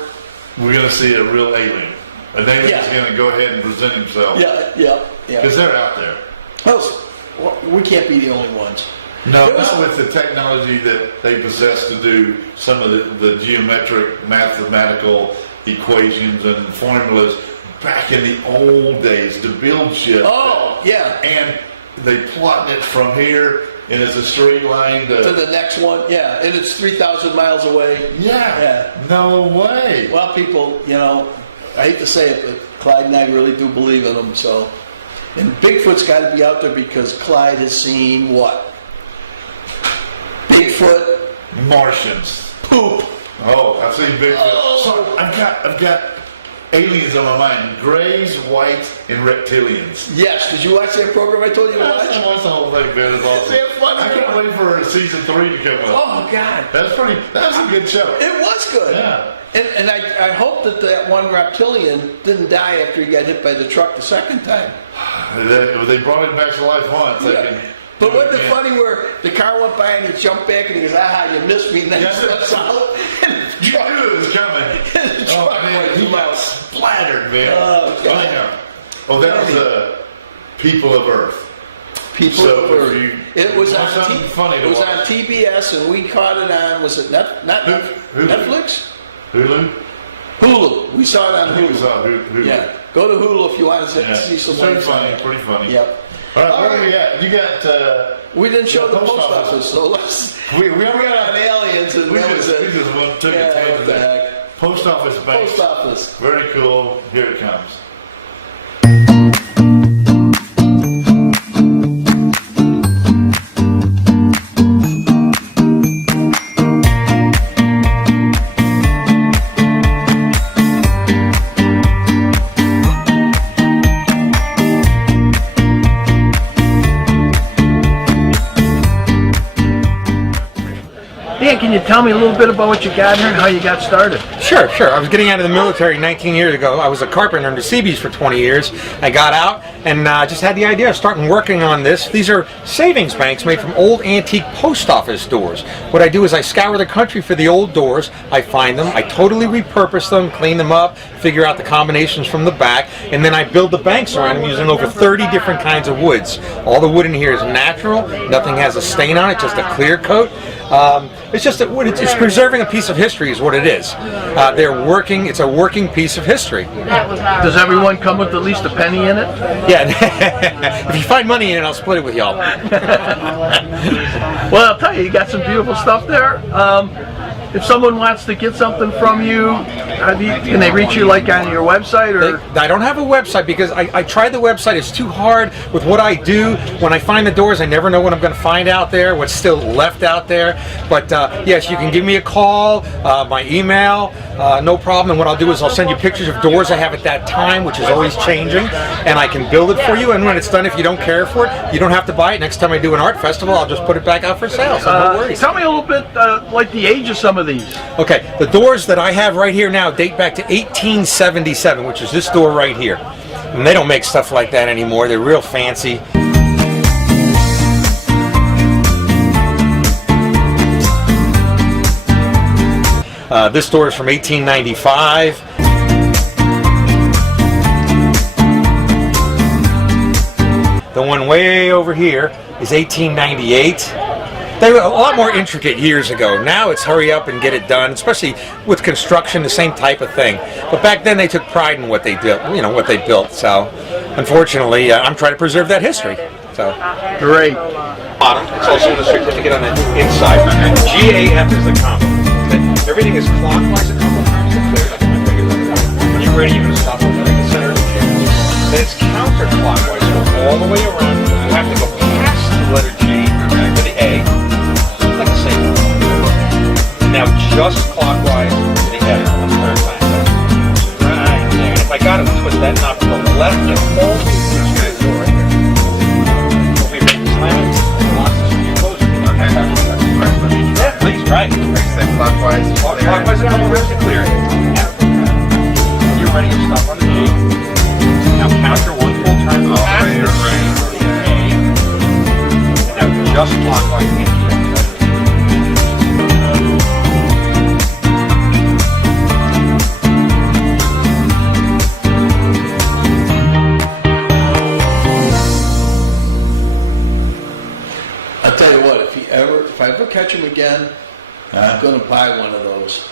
we're going to see a real alien. A alien is Yeah. going to go ahead and present himself. Yeah. Because they're out there. Well, we can't be the only ones. No, There was- not with the technology that they possess to do some of the geometric, mathematical equations and formulas back in the old days to build shit. Oh, yeah. And they plotting it from here, and it's a straight line To the next one, yeah. And it's 3,000 miles away. Yeah. No way. Well, people, I hate to say it, but Clyde and I really do believe in them, so. And Bigfoot's got to be out there because Clyde has seen what? Bigfoot Martians. poop. Oh, I've seen Bigfoot. Oh. So I've got aliens on my mind. Grays, whites, and reptilians. Yes, did you watch that program I told you to I watch? watched the whole thing, man. It's awesome. Isn't it funny? I can't wait for season 3 to come up. Oh, God. That was a good show. It was good. Yeah. And I hope that one reptilian didn't die after he got hit by the truck the second time. They brought him back to life once. Yeah. But wasn't it funny where the car went by and he jumped back and he goes, aha, you missed me, and then he steps out and the You truck, knew it was coming. and the Oh, truck man, went he got out. splattered, man. Oh, God. Anyhow. Oh, that was the People of Earth. People So if were, you it was want on something funny to it was watch. on TBS and we caught it on, was it not Hulu. Netflix? Hulu? Hulu. We saw it on I think we Hulu. saw Hulu. Yeah. Go to Hulu if you want to Yeah. see some Pretty things. funny, pretty funny. Yep. All right, where are we at? You got, We didn't show the Post post office. office, so let's. we We got on aliens and we that was just it. took a Yeah, tangent what the there. heck. Post office bank. Post office. Very cool. Here it comes. Dan, can you tell me a little bit about what you got here and how you got started? Sure. I was getting out of the military 19 years ago. I was a carpenter under Seabees for 20 years. I got out and just had the idea of starting working on this. These are savings banks made from old antique post office doors. What I do is I scour the country for the old doors. I find them. I totally repurpose them, clean them up, figure out the combinations from the back, and then I build the banks around them using over 30 different kinds of woods. All the wood in here is natural. Nothing has a stain on it, just a clear coat. It's just it's preserving a piece of history is what it is. They're working. It's a working piece of history. Does everyone come with at least a penny in it? Yeah. If you find money in it, I'll split it with y'all. Well, I'll tell you, you got some beautiful stuff there. If someone wants to get something from you, can they reach you like on your website or? I don't have a website because I tried the website. It's too hard with what I do. When I find the doors, I never know what I'm going to find out there, what's still left out there. But yes, you can give me a call, my email, no problem. And what I'll do is I'll send you pictures of doors I have at that time, which is always changing, and I can build it for you. And when it's done, if you don't care for it, you don't have to buy it. Next time I do an art festival, I'll just put it back out for sale. So no worries. Tell me a little bit like the age of some of these. Okay, the doors that I have right here now date back to 1877, which is this door right here. And they don't make stuff like that anymore. They're real fancy. This door is from 1895. The one way over here is 1898. They were a lot more intricate years ago. Now it's hurry up and get it done, especially with construction, the same type of thing. But back then they took pride in what they built, what they built. So, unfortunately, I'm trying to preserve that history. So, Great. bottom. It's also the certificate on the inside. GAF is the combo. Okay? Everything is clockwise a couple times to clear. When you're ready, you're going to stop over the center of the chair. Then it's counterclockwise, so all the way around. You have to go past the letter G to the A. Now just clockwise to the head one third time. Right there. And if I got it, twist that knob to the left and hold it. That's good. Right there. Don't be ready to slam it. Lock this when you close it. Okay. Yeah, please, right. Clockwise. Clockwise and hold it to clear it. When you're ready, you stop on the G. Now counter one full turn. Oh, right. And now just clockwise and clear it. I'll tell you what, if I ever catch him again, I'm going to buy one of those.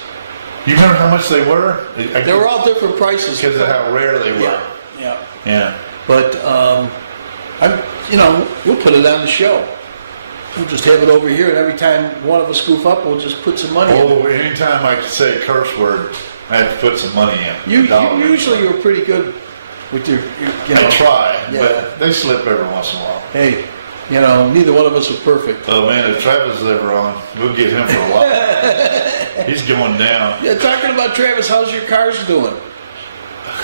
You remember how much they were? They were all different prices. Because of how rare they were. Yeah. Yeah. But, we'll put it on the show. We'll just have it over here, and every time one of us goof up, we'll just put some money in. Oh, anytime I could say a curse word, I have to put some money in. You usually you're pretty good with your I try, Yeah. but they slip every once in a while. Hey, neither one of us are perfect. Oh man, if Travis is ever on, we'll get him for a while. He's going down. Yeah, talking about Travis, how's your cars doing?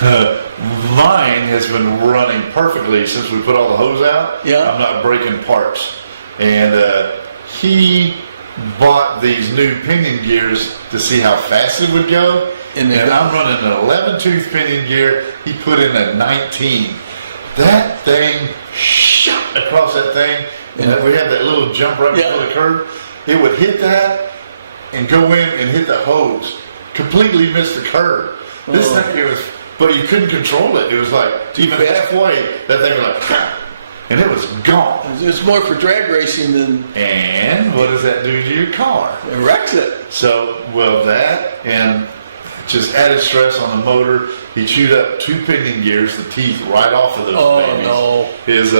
Mine has been running perfectly since we put all the hose out. Yeah. I'm not breaking parts. And he bought these new pinion gears to see how fast it would go. And I'm running an 11 tooth pinion gear. He put in a 19. That thing shot across that thing. And we had that little jump right before the curb. It would hit that and go in and hit the hose. Completely missed the curb. This thing, it was, but you couldn't control it. It was like, even halfway, that thing was like, and it was gone. It's more for drag racing than... And what does that do to your car? It wrecks it. So, well, that and just added stress on the motor. He chewed up 2 pinion gears, the teeth right off of those babies. No. His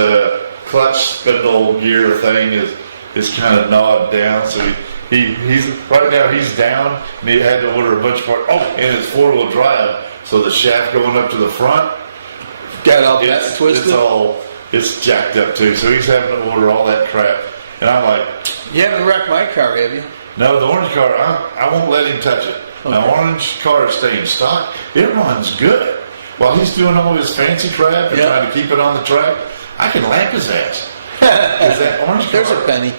clutch spindle gear thing is kind of gnawed down, so he's right now he's down, and he had to order a bunch of parts. Oh, and it's 4-wheel drive, so the shaft going up to the front, got all that twisted. It's jacked up too. So he's having to order all that crap, and I'm like, you haven't wrecked my car, have you? no, the orange car, I won't let him touch it. Okay. The orange car is staying stock. It runs good. While he's doing all his fancy crap and trying to keep it on the track, I can lap his ass. That orange car, there's a penny.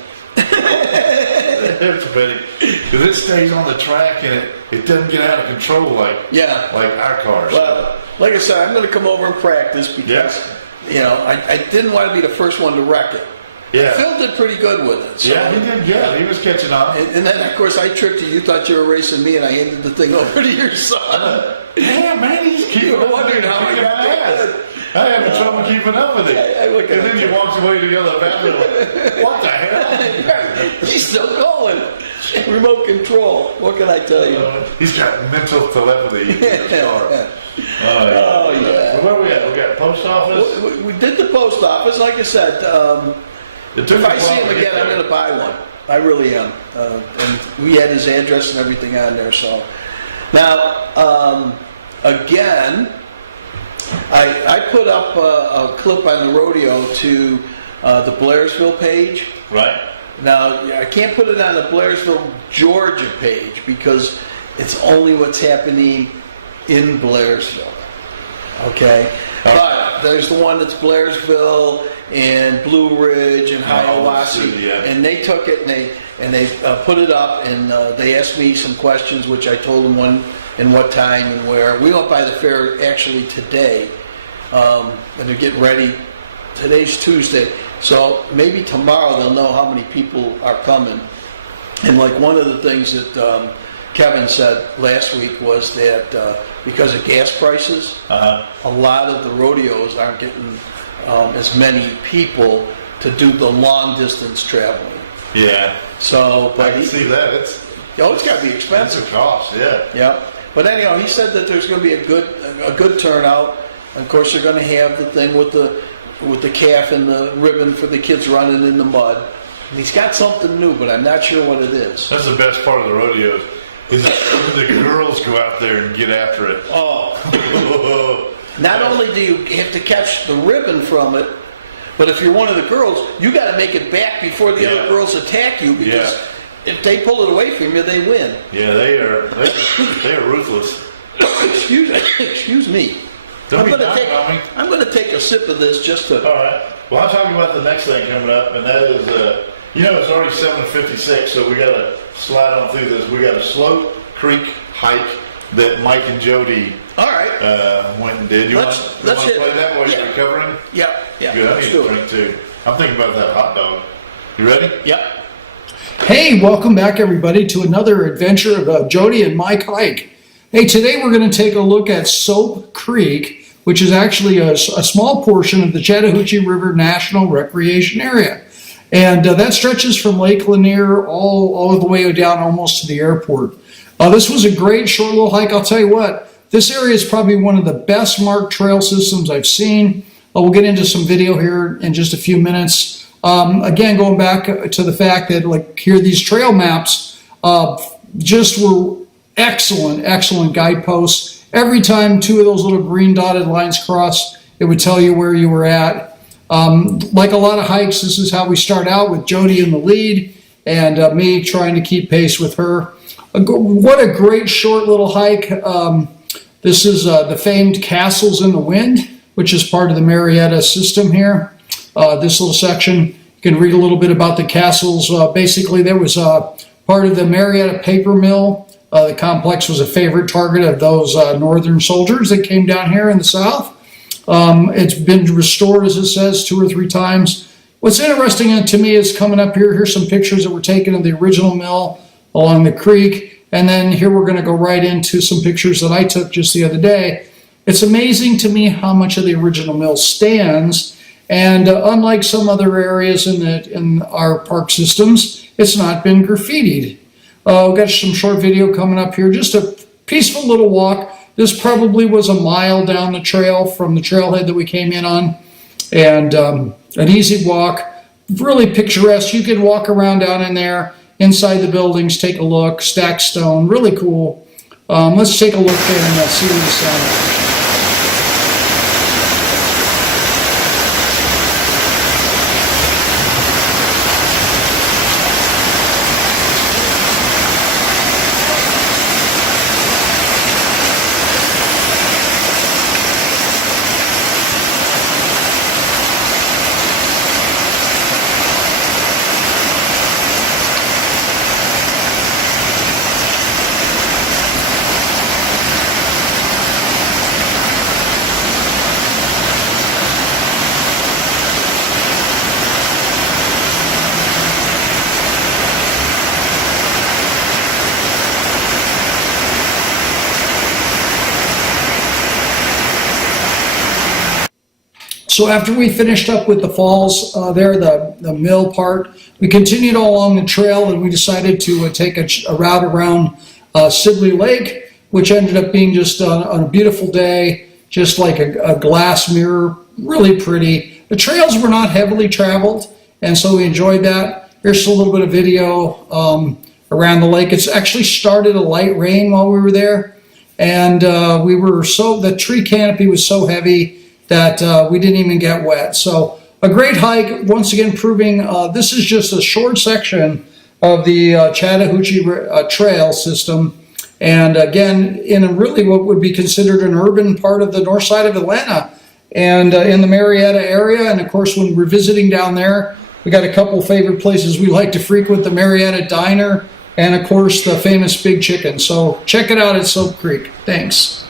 There's a penny. Because it stays on the track and it doesn't get out of control like our cars. Well, like I said, I'm going to come over and practice because I didn't want to be the first one to wreck it. Yeah. Phil did pretty good with it. So. Yeah, he did good. He was catching on. And then, of course, I tricked you. You thought you were racing me, and I handed the thing over to your son. Yeah, man, he's keeping You were wondering how I got that. I having trouble keeping up with it. And then he walks away to the other bathroom like, what the hell? He's still going. Remote control. What can I tell you? He's got mental telepathy in his car. Oh, yeah. So where are we at? We got post office? We did the post office. Like I said, if I see him again, I'm going to buy one. I really am. And we had his address and everything on there. So now, again, I put up a clip on the rodeo to the Blairsville page. Right. Now, I can't put it on the Blairsville, Georgia page because it's only what's happening in Blairsville. Okay? But there's the one that's Blairsville and Blue Ridge and Hiawassee. And they took it and they put it up and they asked me some questions, which I told them when and what time and where. We went by the fair actually today, and they're getting ready. Today's Tuesday, so maybe tomorrow they'll know how many people are coming. And like one of the things that Kevin said last week was that because of gas prices, a lot of the rodeos aren't getting as many people to do the long distance traveling. Yeah. So, but I can see that. It's got to be expensive. It's a cost, yeah. Yeah. But anyhow, he said that there's going to be a good turnout. And of course, they're going to have the thing with the calf and the ribbon for the kids running in the mud. And he's got something new, but I'm not sure what it is. That's the best part of the rodeos. Is the girls go out there and get after it. Oh. Not only do you have to catch the ribbon from it, but if you're one of the girls, you got to make it back before the other girls attack you because if they pull it away from you, they win. Yeah, they are ruthless. Excuse me. I'm going to take a sip of this just to... All right. Well, I'll talk about the next thing coming up, and that is, it's already 7:56, so we got to slide on through this. We got a Slope Creek hike that Mike and Jody went and did. You want to play that while you're recovering? Yeah. Good. I need a drink too. I'm thinking about that hot dog. You ready? Yep. Hey, welcome back everybody to another adventure of Jody and Mike hike. Hey, today we're going to take a look at Soap Creek, which is actually a small portion of the Chattahoochee River National Recreation Area. And that stretches from Lake Lanier all the way down almost to the airport. This was a great short little hike. I'll tell you what, this area is probably one of the best marked trail systems I've seen. We'll get into some video here in just a few minutes. Again, going back to the fact that here these trail maps just were excellent guideposts. Every time 2 of those little green dotted lines crossed, it would tell you where you were at. Like a lot of hikes, this is how we start out with Jody in the lead and me trying to keep pace with her. What a great short little hike. This is the famed Castles in the Wind, which is part of the Marietta system here. This little section, you can read a little bit about the castles. Basically, there was part of the Marietta paper mill. The complex was a favorite target of those northern soldiers that came down here in the South. It's been restored, as it says, 2 or 3 times. What's interesting to me is coming up here, here's some pictures that were taken of the original mill along the creek. And then here we're going to go right into some pictures that I took just the other day. It's amazing to me how much of the original mill stands. And unlike some other areas in our park systems, it's not been graffitied. We've got some short video coming up here, just a peaceful little walk. This probably was a mile down the trail from the trailhead that we came in on. And an easy walk, really picturesque. You could walk around down in there, inside the buildings, take a look, stacked stone, really cool. Let's take a look there and see what it's at. So after we finished up with the falls there, the mill part, we continued all along the trail and we decided to take a route around Sibley Lake, which ended up being just on a beautiful day, just like a glass mirror, really pretty. The trails were not heavily traveled, and so we enjoyed that. Here's a little bit of video around the lake. It's actually started a light rain while we were there, and the tree canopy was so heavy that we didn't even get wet. So a great hike, once again proving this is just a short section of the Chattahoochee Trail system. And again, in a really what would be considered an urban part of the north side of Atlanta and in the Marietta area. And of course, when we're visiting down there, we got a couple favorite places we like to frequent, the Marietta Diner and of course the famous Big Chicken. So check it out at Soap Creek. Thanks.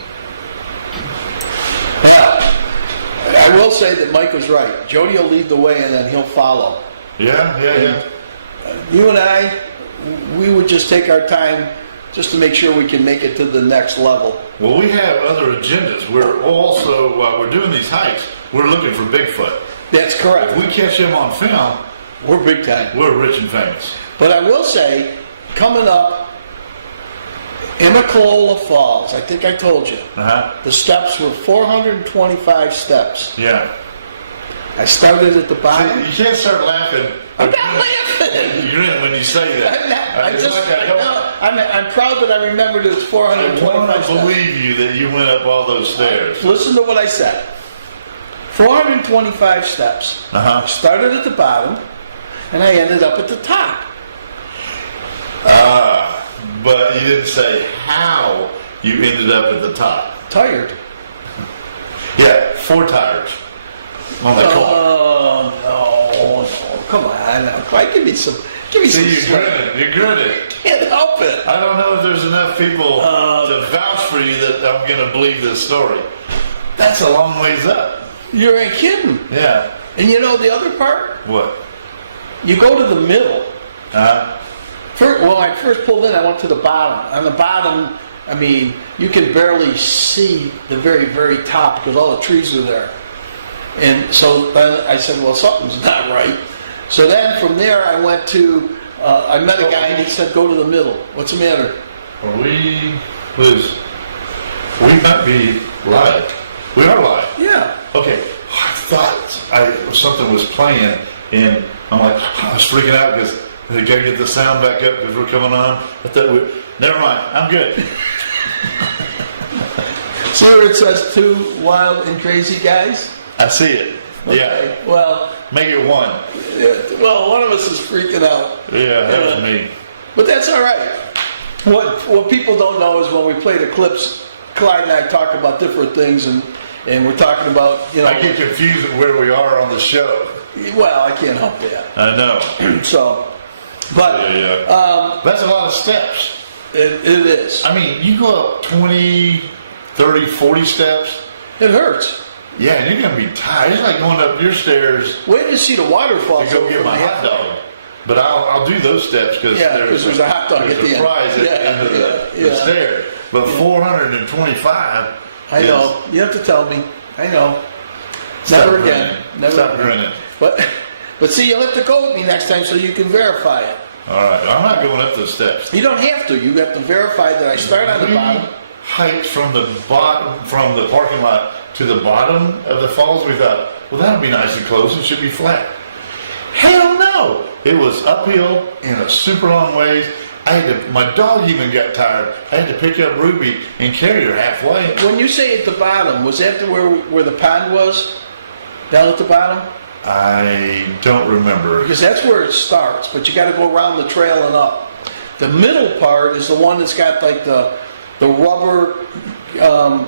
I will say that Mike was right. Jody will lead the way and then he'll follow. Yeah. You and I, we would just take our time just to make sure we can make it to the next level. Well, we have other agendas. We're also, while we're doing these hikes, we're looking for Bigfoot. That's correct. If we catch him on film, We're big time. we're rich and famous. But I will say, coming up, Immacola Falls, I think I told you, the steps were 425 steps. Yeah. I started at the bottom. You can't start laughing. I'm not laughing. You're in when you say that. I'm proud that I remembered it was I 425 want to steps. believe you that you went up all those stairs. Listen to what I said. 425 steps. I started at the bottom, and I ended up at the top. But you didn't say how you ended up at the top. Tired. Yeah, 4 tires on that car. Oh, no. Come on. Give me some. See, you're grinning. Can't help it. I don't know if there's enough people to vouch for you that I'm going to believe this story. That's a long ways up. You ain't kidding. Yeah. And you know the other part? What? You go to the middle. When I first pulled in, I went to the bottom. On the bottom, I mean, you can barely see the very, very top because all the trees are there. And so then I said, well, something's not right. So then from there, I went to, I met a guy and he said, go to the middle. What's the matter? Liz, we might be live. We are live. Yeah. Okay. I thought something was playing, and I'm like, I was freaking out because they got to get the sound back up because we're coming on. I thought never mind. I'm good. See where it says 2 wild and crazy guys? I see it. Okay. Yeah. Well, Make it 1. well, one of us is freaking out. Yeah, that was me. But that's all right. What people don't know is when we play the clips Clyde and I talk about different things, and we're talking about, you know. I get confused with where we are on the show. Well, I can't help that. I know. So, but That's a lot of steps. it is. I mean, you go up 20, 30, 40 steps. It hurts. Yeah, and you're going to be tired. It's like going up your stairs Wait to see the waterfalls. to go get my hot dog. But I'll do those steps because there's a hot dog at the end. There's a prize at the end of the stair. But 425. I know. You have to tell me. I know. Never again. Never Stop again. grinning. But see, you'll have to go with me next time so you can verify it. All right, I'm not going up those steps. You don't have to. You have to verify that I start on the bottom. Hiked from the bottom, from the parking lot to the bottom of the falls. We thought, well, that'll be nice and close. It should be flat. Hell no! It was uphill in a super long ways. My dog even got tired. I had to pick up Ruby and carry her halfway. When you say at the bottom, was that where the pond was? Down at the bottom? I don't remember. Because that's where it starts, but you got to go around the trail and up. The middle part is the one that's got like the rubber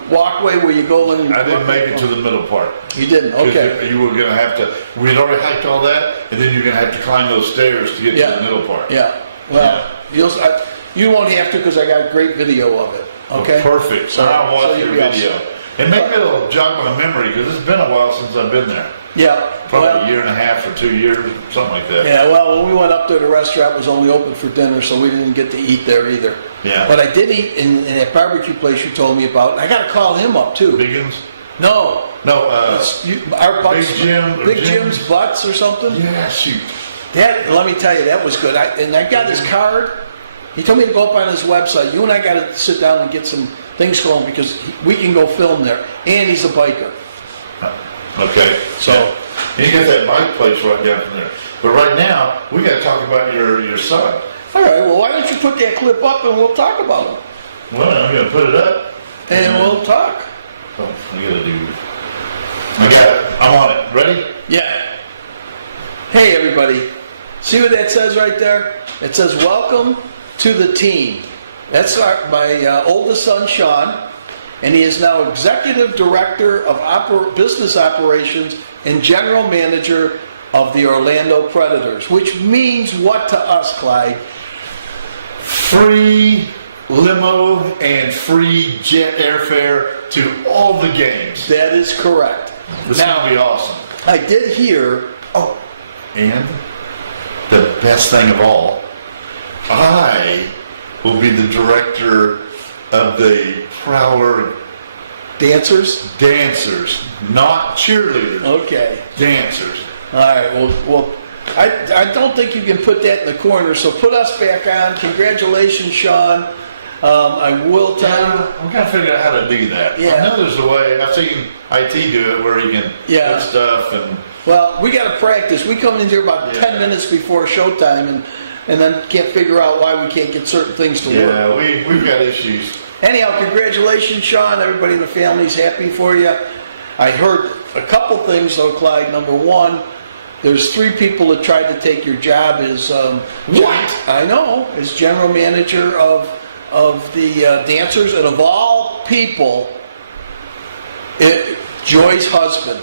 walkway where you go in. I didn't make it to the middle part. You didn't? Okay. You were going to have to, we'd already hiked all that, and then you're going to have to climb those stairs to get to the middle part. Yeah. Well, you won't have to because I got great video of it. Okay? Oh, perfect. So I'll watch your you'll be video. And maybe it'll jog my memory because it's been a while since I've been there. Yeah. Probably a year and a half or 2 years, something like that. Yeah, well, when we went up there, the restaurant was only open for dinner, so we didn't get to eat there either. Yeah. But I did eat in that barbecue place you told me about, and I got to call him up too. Biggins? No. No, Our Butts, Big Jim. Big Jim's Butts or something? Yeah, shoot. That, let me tell you, that was good. I got his card. He told me to go up on his website. You and I got to sit down and get some things going because we can go film there. And he's a biker. Okay. So. Yeah. And you got that bike place right down from there. But right now, we got to talk about your son. All right, well, why don't you put that clip up and we'll talk about him. Well, I'm going to put it up. And we'll talk. Oh, I got to do. I got it. I'm on it. Ready? Yeah. Hey, everybody. See what that says right there? It says, welcome to the team. That's my oldest son, Shawn, and he is now Executive Director of Business Operations and General Manager of the Orlando Predators, which means what to us, Clyde? Free limo and free jet airfare to all the games. That is correct. This is going to be awesome. I did hear... Oh, and the best thing of all, I will be the director of the Prowler Dancers? Dancers, not cheerleaders. Okay. Dancers. All right, well, I don't think you can put that in the corner, so put us back on. Congratulations, Shawn. I will tell you. I'm going to figure out how to do that. Yeah. I know there's a way. I've seen IT do it where you can put stuff and... Well, we got to practice. We come in here about 10 minutes before showtime and then can't figure out why we can't get certain things to work. Yeah, we've got issues. Anyhow, congratulations, Shawn. Everybody in the family's happy for you. I heard a couple things, though, Clyde. Number one, there's 3 people that tried to take your job as... What? I know. As general manager of the dancers, and of all people, Joy's husband.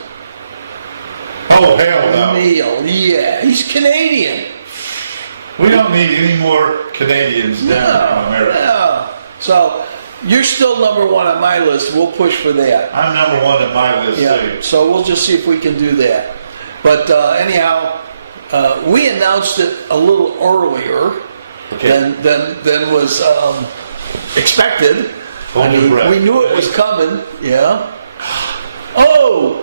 Oh, hell no. Neil, yeah, he's Canadian. We don't need any more Canadians down in America. No. So you're still number 1 on my list. We'll push for that. I'm number 1 on my list, too. So we'll just see if we can do that. But anyhow, we announced it a little earlier than was expected. Hold your breath. We knew it was coming. Yeah. Oh.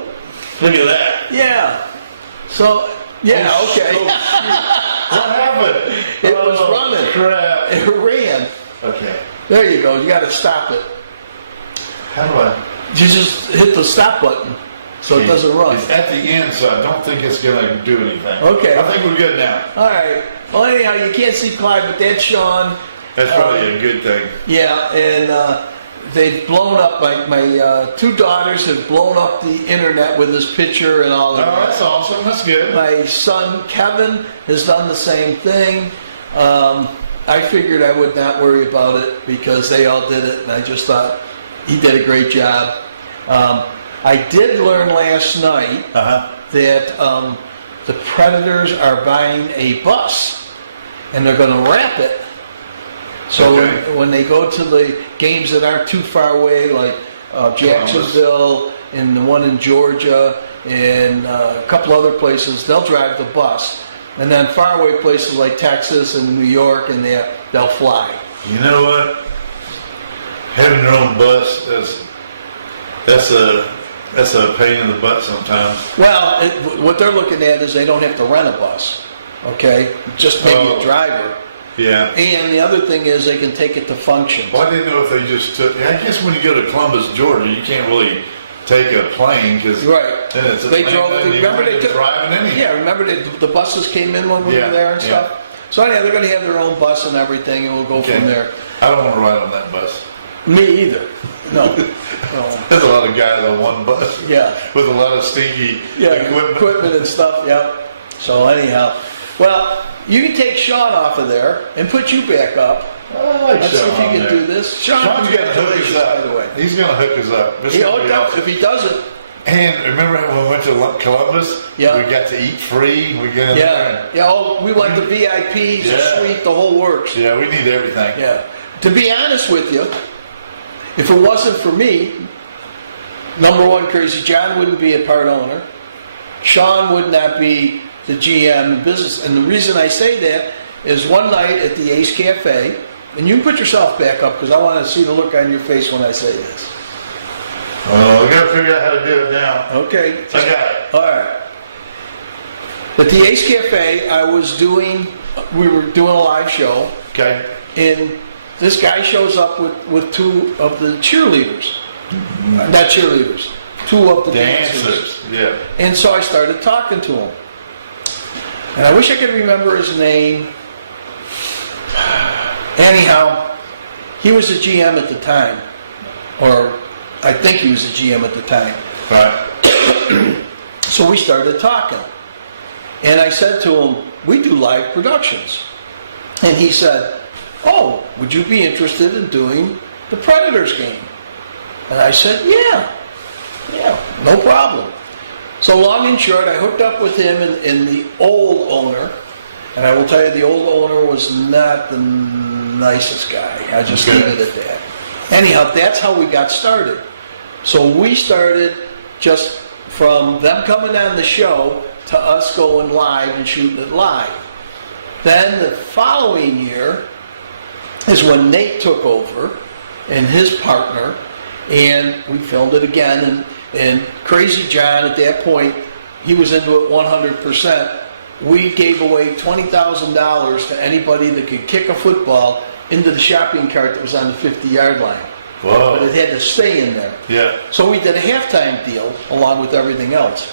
Look at that. Yeah. So, yeah, okay. What happened? It was running. Crap. It ran. Okay. There you go. You got to stop it. How do I? You just hit the stop button so it doesn't run. It's at the end, so I don't think it's going to do anything. Okay. I think we're good now. All right. Well, anyhow, you can't see Clyde, but that's Shawn. That's probably a good thing. Yeah, and they've blown up, my 2 daughters have blown up the internet with his picture and all of that. Oh, that's awesome. That's good. My son, Kevin, has done the same thing. I figured I would not worry about it because they all did it, and I just thought, he did a great job. I did learn last night that the Predators are buying a bus, and they're going to wrap it. So when they go to the games that aren't too far away, like Jacksonville and the one in Georgia and a couple other places, they'll drive the bus. And then faraway places like Texas and New York, and they'll fly. You know what? Having your own bus, that's a pain in the butt sometimes. Well, what they're looking at is they don't have to rent a bus, okay? Just maybe a driver. Yeah. And the other thing is they can take it to functions. Well, I didn't know if they just took. I guess when you go to Columbus, Georgia, you can't really take a plane because Then it's they drove. Remember they took driving anything. Yeah, remember the buses came in when we were there and stuff. So anyhow, they're going to have their own bus and everything, and we'll go from there. I don't want to ride on that bus. Me either. No. There's a lot of guys on one bus. Yeah. With a lot of stinky equipment and stuff. Yeah. So anyhow, well, you can take Shawn off of there and put you back up. Let's see if you can do this. Shawn's going to hook us up. By the way, he's going to hook us up. If he doesn't. And remember when we went to Columbus? Yeah. We got to eat free. We got in there. Yeah. Oh, we went to VIPs, the suite, the whole works. Yeah, we need everything. Yeah. To be honest with you, if it wasn't for me, number one, Crazy John wouldn't be a part owner. Shawn would not be the GM in business. And the reason I say that is one night at the Ace Cafe, and you can put yourself back up because I want to see the look on your face when I say this. We got to figure out how to do it now. Okay. I got it. All right. At the Ace Cafe, we were doing a live show. Okay. And this guy shows up with two of the cheerleaders. Not cheerleaders. Two of the dancers. Yeah. And so I started talking to him. And I wish I could remember his name. Anyhow, he was a GM at the time. Or I think he was a GM at the time. Right. So we started talking. And I said to him, we do live productions. And he said, oh, would you be interested in doing the Predators game? And I said, yeah, no problem. So long and short, I hooked up with him and the old owner. And I will tell you, the old owner was not the nicest guy. I just leave it at that. Anyhow, that's how we got started. So we started just from them coming on the show to us going live and shooting it live. Then the following year is when Nate took over and his partner, and we filmed it again. And Crazy John, at that point, he was into it 100%. We gave away $20,000 to anybody that could kick a football into the shopping cart that was on the 50-yard line. Whoa. But it had to stay in there. Yeah. So we did a halftime deal along with everything else.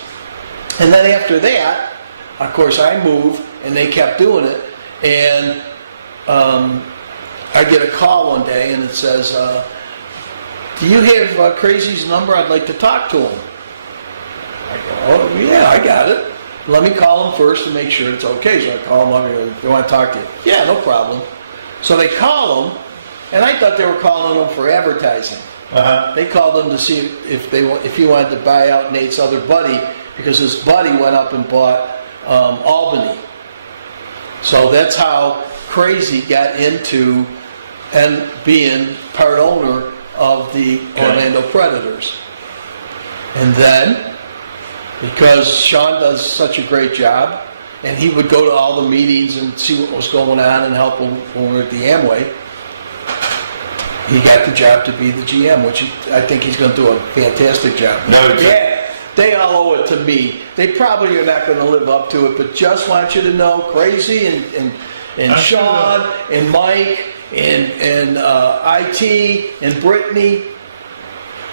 And then after that, of course, I moved, and they kept doing it. And I get a call one day, and it says, do you have Crazy's number? I'd like to talk to him. I go, oh, yeah, I got it. Let me call him first to make sure it's okay. So I call him up and go, they want to talk to you. Yeah, no problem. So they call him, and I thought they were calling him for advertising. They called him to see if he wanted to buy out Nate's other buddy, because his buddy went up and bought Albany. So that's how Crazy got into and being part owner of the Orlando Predators. And then, because Shawn does such a great job, and he would go to all the meetings and see what was going on and help when we were at the Amway, he got the job to be the GM, which I think he's going to do a fantastic job. Yeah, they all owe it to me. They probably are not going to live up to it, but just want you to know, Crazy and Shawn and Mike and IT and Brittani,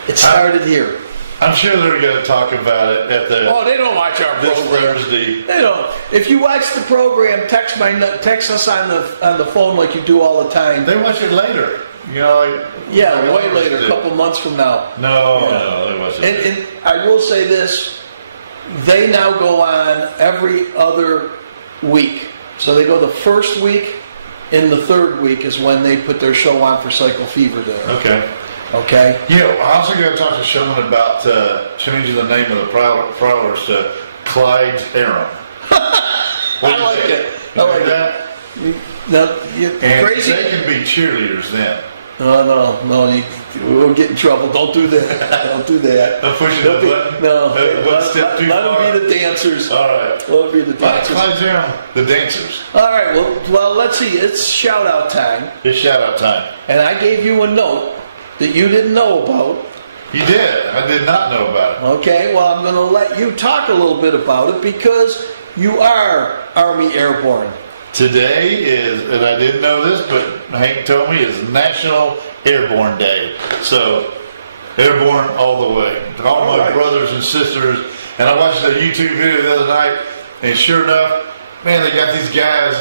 it started here. I'm sure they're going to talk about it at the. Oh, they don't watch our this program. Thursday. They don't. If you watch the program, text us on the phone like you do all the time. They watch it later. You know, like way later, a couple months from now. No, they watch it. And I will say this: they now go on every other week. So they go the first week, and the third week is when they put their show on for Cycle Fever there. Okay. Okay? I also got to talk to Shawn about changing the name of the prowlers to Clyde's Aram. I like it. I like that. No, you're And crazy. they can be cheerleaders then. No, we'll get in trouble. Don't do that. Don't do that. Don't push the button. No, One step too let far. them be the dancers. All right. Let them be the dancers. Clyde's Aram, the dancers. All right, well, let's see. It's shout out time. It's shout out time. And I gave you a note that you didn't know about. You did. I did not know about it. Okay, well, I'm going to let you talk a little bit about it because you are Army Airborne. Today is, and I didn't know this, but Hank told me, is National Airborne Day. So, airborne all the way. All my brothers and sisters. And I watched a YouTube video the other night, and sure enough, man, they got these guys,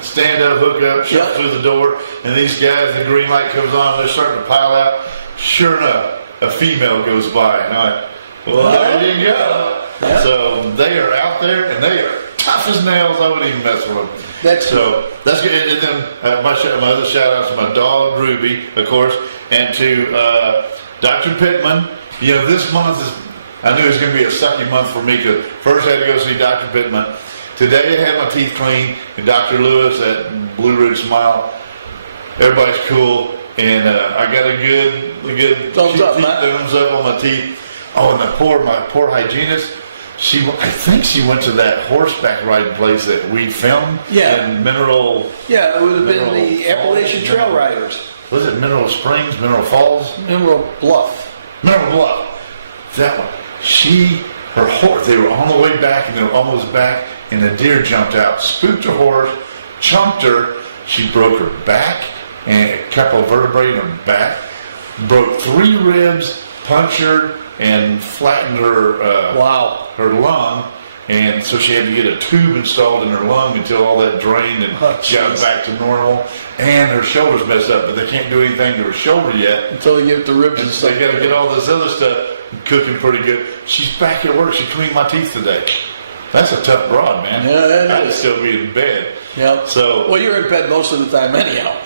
stand up, hook up, shut through the door, and these guys, the green light comes on, and they're starting to pile out. Sure enough, a female goes by, and I'm like, well, there you go. Yeah. So they are out there, and they are tough as nails. I wouldn't even mess with them. That's That's good. And then my other shout outs to my dog Ruby, of course, and to Dr. Pittman. This month I knew it was going to be a sucky month for me because first I had to go see Dr. Pittman. Today I had my teeth cleaned, and Dr. Lewis at Blue Ridge Smile. Everybody's cool, and I got a good thumbs up, man. Thumbs up on my teeth. Oh, and my poor hygienist. I think she went to that horseback riding place that we filmed. Yeah. In Mineral. Yeah, it would have been the Falls, Appalachian Trail Riders. Was it Mineral Springs, Mineral Falls? Mineral Bluff. Mineral Bluff. That one. Her horse, they were on the way back and they were almost back, and a deer jumped out, spooked her horse, chumped her. She broke her back and a couple of vertebrae in her back, broke 3 ribs, punctured, and flattened her her lung, and so she had to get a tube installed in her lung until all that drained and got back to normal. And her shoulder's messed up, but they can't do anything to her shoulder yet until you get the ribs and stuff. They got to get all this other stuff cooking pretty good. She's back at work. She cleaned my teeth today. That's a tough broad, man. Yeah, I'd still be in bed. Yeah. So well, you're in bed most of the time anyhow.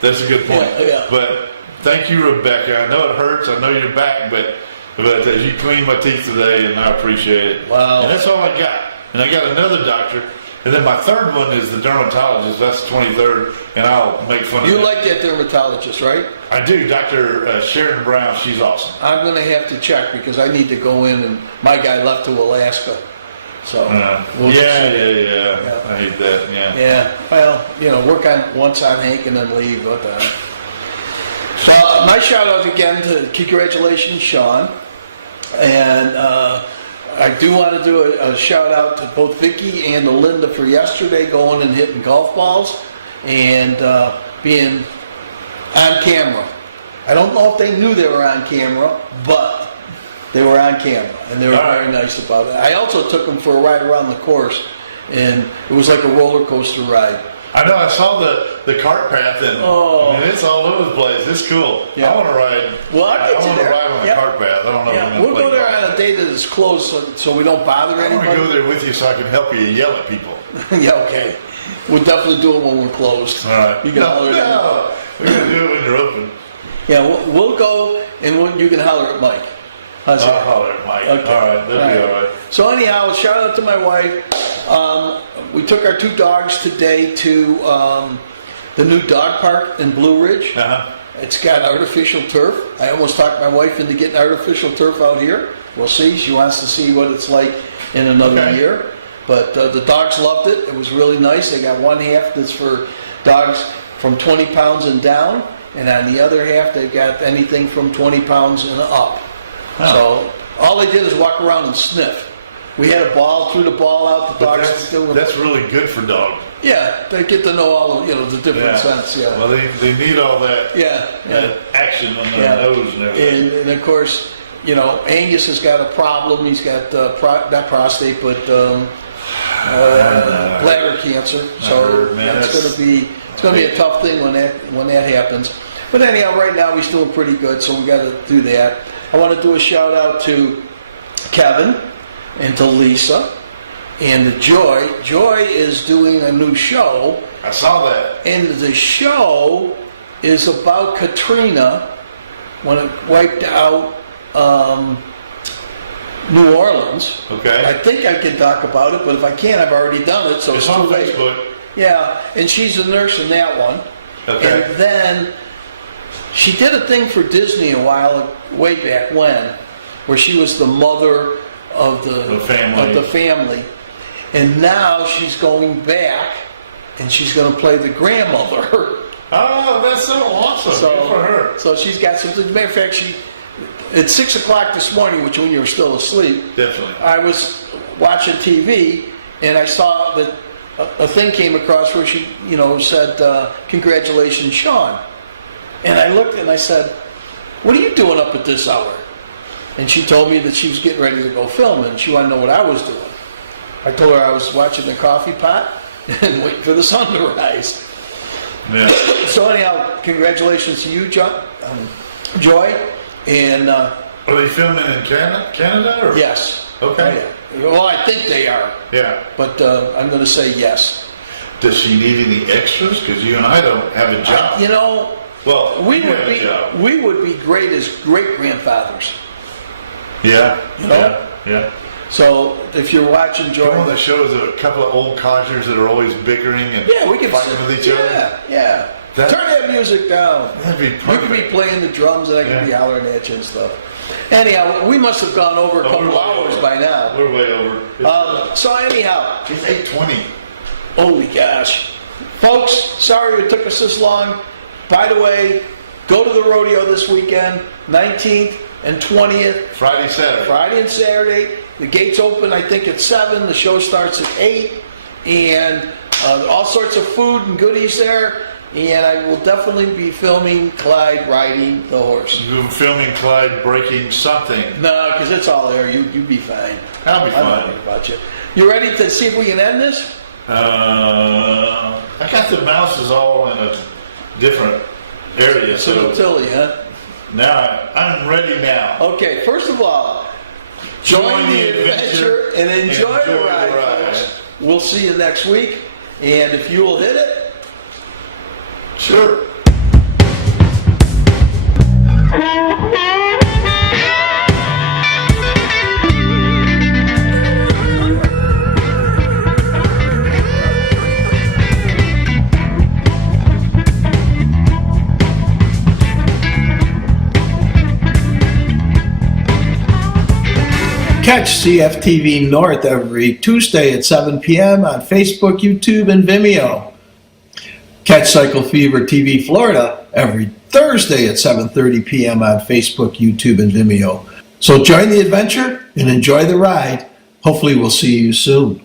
That's a good point. Yeah. But thank you, Rebecca. I know it hurts. I know you're back, but you cleaned my teeth today, and I appreciate it. Wow. And that's all I got. And I got another doctor. And then my third one is the dermatologist. That's the 23rd, and I'll make fun of You it. like that dermatologist, right? I do. Dr. Sharon Brown, she's awesome. I'm going to have to check because I need to go in, and my guy left to Alaska. So we'll yeah. I hate that, Yeah, well, work on once on Hank and then leave. What the my shout out again to congratulations, Shawn. And I do want to do a shout out to both Vicky and to Linda for yesterday going and hitting golf balls and being on camera. I don't know if they knew they were on camera, but they were on camera and they were very nice about it. I also took them for a ride around the course, and it was like a roller coaster ride. I know, I saw the cart path, and it's all over the place. It's cool. Yeah. I want to ride. Well, I want to ride on the cart path. I don't know if I'm We'll gonna go play there golf. on a day that is closed so we don't bother I want anybody. to go there with you so I can help you yell at people. Yeah, okay. We'll definitely do it when we're closed. All right. You can holler at No. We're going to do it when you're open. Yeah, we'll go and you can holler at Mike. How's I'll that? holler at Mike. Okay. All right. That'll be all right. So anyhow, shout out to my wife. We took our 2 dogs today to the new dog park in Blue Ridge. Uh-huh. It's got artificial turf. I almost talked my wife into getting artificial turf out here. We'll see. She wants to see what it's like in another year. But the dogs loved it. It was really nice. They got one half that's for dogs from 20 pounds and down, and on the other half they got anything from 20 pounds and up. So all they did is walk around and sniff. We had a ball, threw the ball out. The But dogs that's really good for dogs. Yeah, they get to know all the the different scents. Yeah. Well, they need all that. Yeah. Action on their nose and everything. And of course, Angus has got a problem. He's got not prostate, but bladder cancer. So it's going to be a tough thing when that happens. But anyhow, right now he's doing pretty good, so we got to do that. I want to do a shout out to Kevin and to Lisa and to Joy. Joy is doing a new show. I saw that. And the show is about Katrina when it wiped out New Orleans. Okay. I think I can talk about it, but if I can't, I've already done it, so It's it's on too late. Facebook. Yeah, and she's a nurse in that one. Okay. And then she did a thing for Disney a while, way back when, where she was the mother of the family. And now she's going back, and she's going to play the grandmother. Oh, that's so awesome. Good for her. So she's got something. As a matter of fact, at 6 o'clock this morning, which when you were still asleep, Definitely. I was watching TV, and I saw that a thing came across where she, said, "Congratulations, Shawn." And I looked and I said, "What are you doing up at this hour?" And she told me that she was getting ready to go film, and she wanted to know what I was doing. I told her I was watching the coffee pot and waiting for the sun to rise. Yeah. So anyhow, congratulations to you, Joy. And Are they filming in Canada? Or? yes. Okay. Oh, yeah. Well, I think they are. Yeah. But I'm going to say yes. Does she need any extras? Because you and I don't have a job. Well, we you have a job. would be great as great grandfathers. Yeah. You know? Yeah. So if you're watching Joy, One of the shows of a couple of old codgers that are always bickering and we can fighting with each other. Yeah. That- Turn that music down. That'd be You could be perfect. playing the drums and I could be Yeah. hollering at you and stuff. Anyhow, we must have gone over a Oh, couple we're way hours over. by now. We're way over. So anyhow, It's 8:20. holy gosh. Folks, sorry it took us this long. By the way, go to the rodeo this weekend, 19th and 20th, Friday, Saturday. Friday and Saturday. The gates open, I think, at 7. The show starts at 8. And all sorts of food and goodies there. And I will definitely be filming Clyde riding the horse. You're filming Clyde breaking something. No, because it's all there. You'll be fine. I'll be I don't fine. know about you. You ready to see if we can end this? I got the mouses all in a different area, so Tilly, huh? now I'm ready now. Okay, first of all, join the adventure and enjoy the ride, folks. We'll see you next week. And if you will hit it, Sure. Catch CFTV North every Tuesday at 7 p.m. on Facebook, YouTube, and Vimeo. Catch Cycle Fever TV Florida every Thursday at 7:30 p.m. on Facebook, YouTube, and Vimeo. So join the adventure and enjoy the ride. Hopefully we'll see you soon.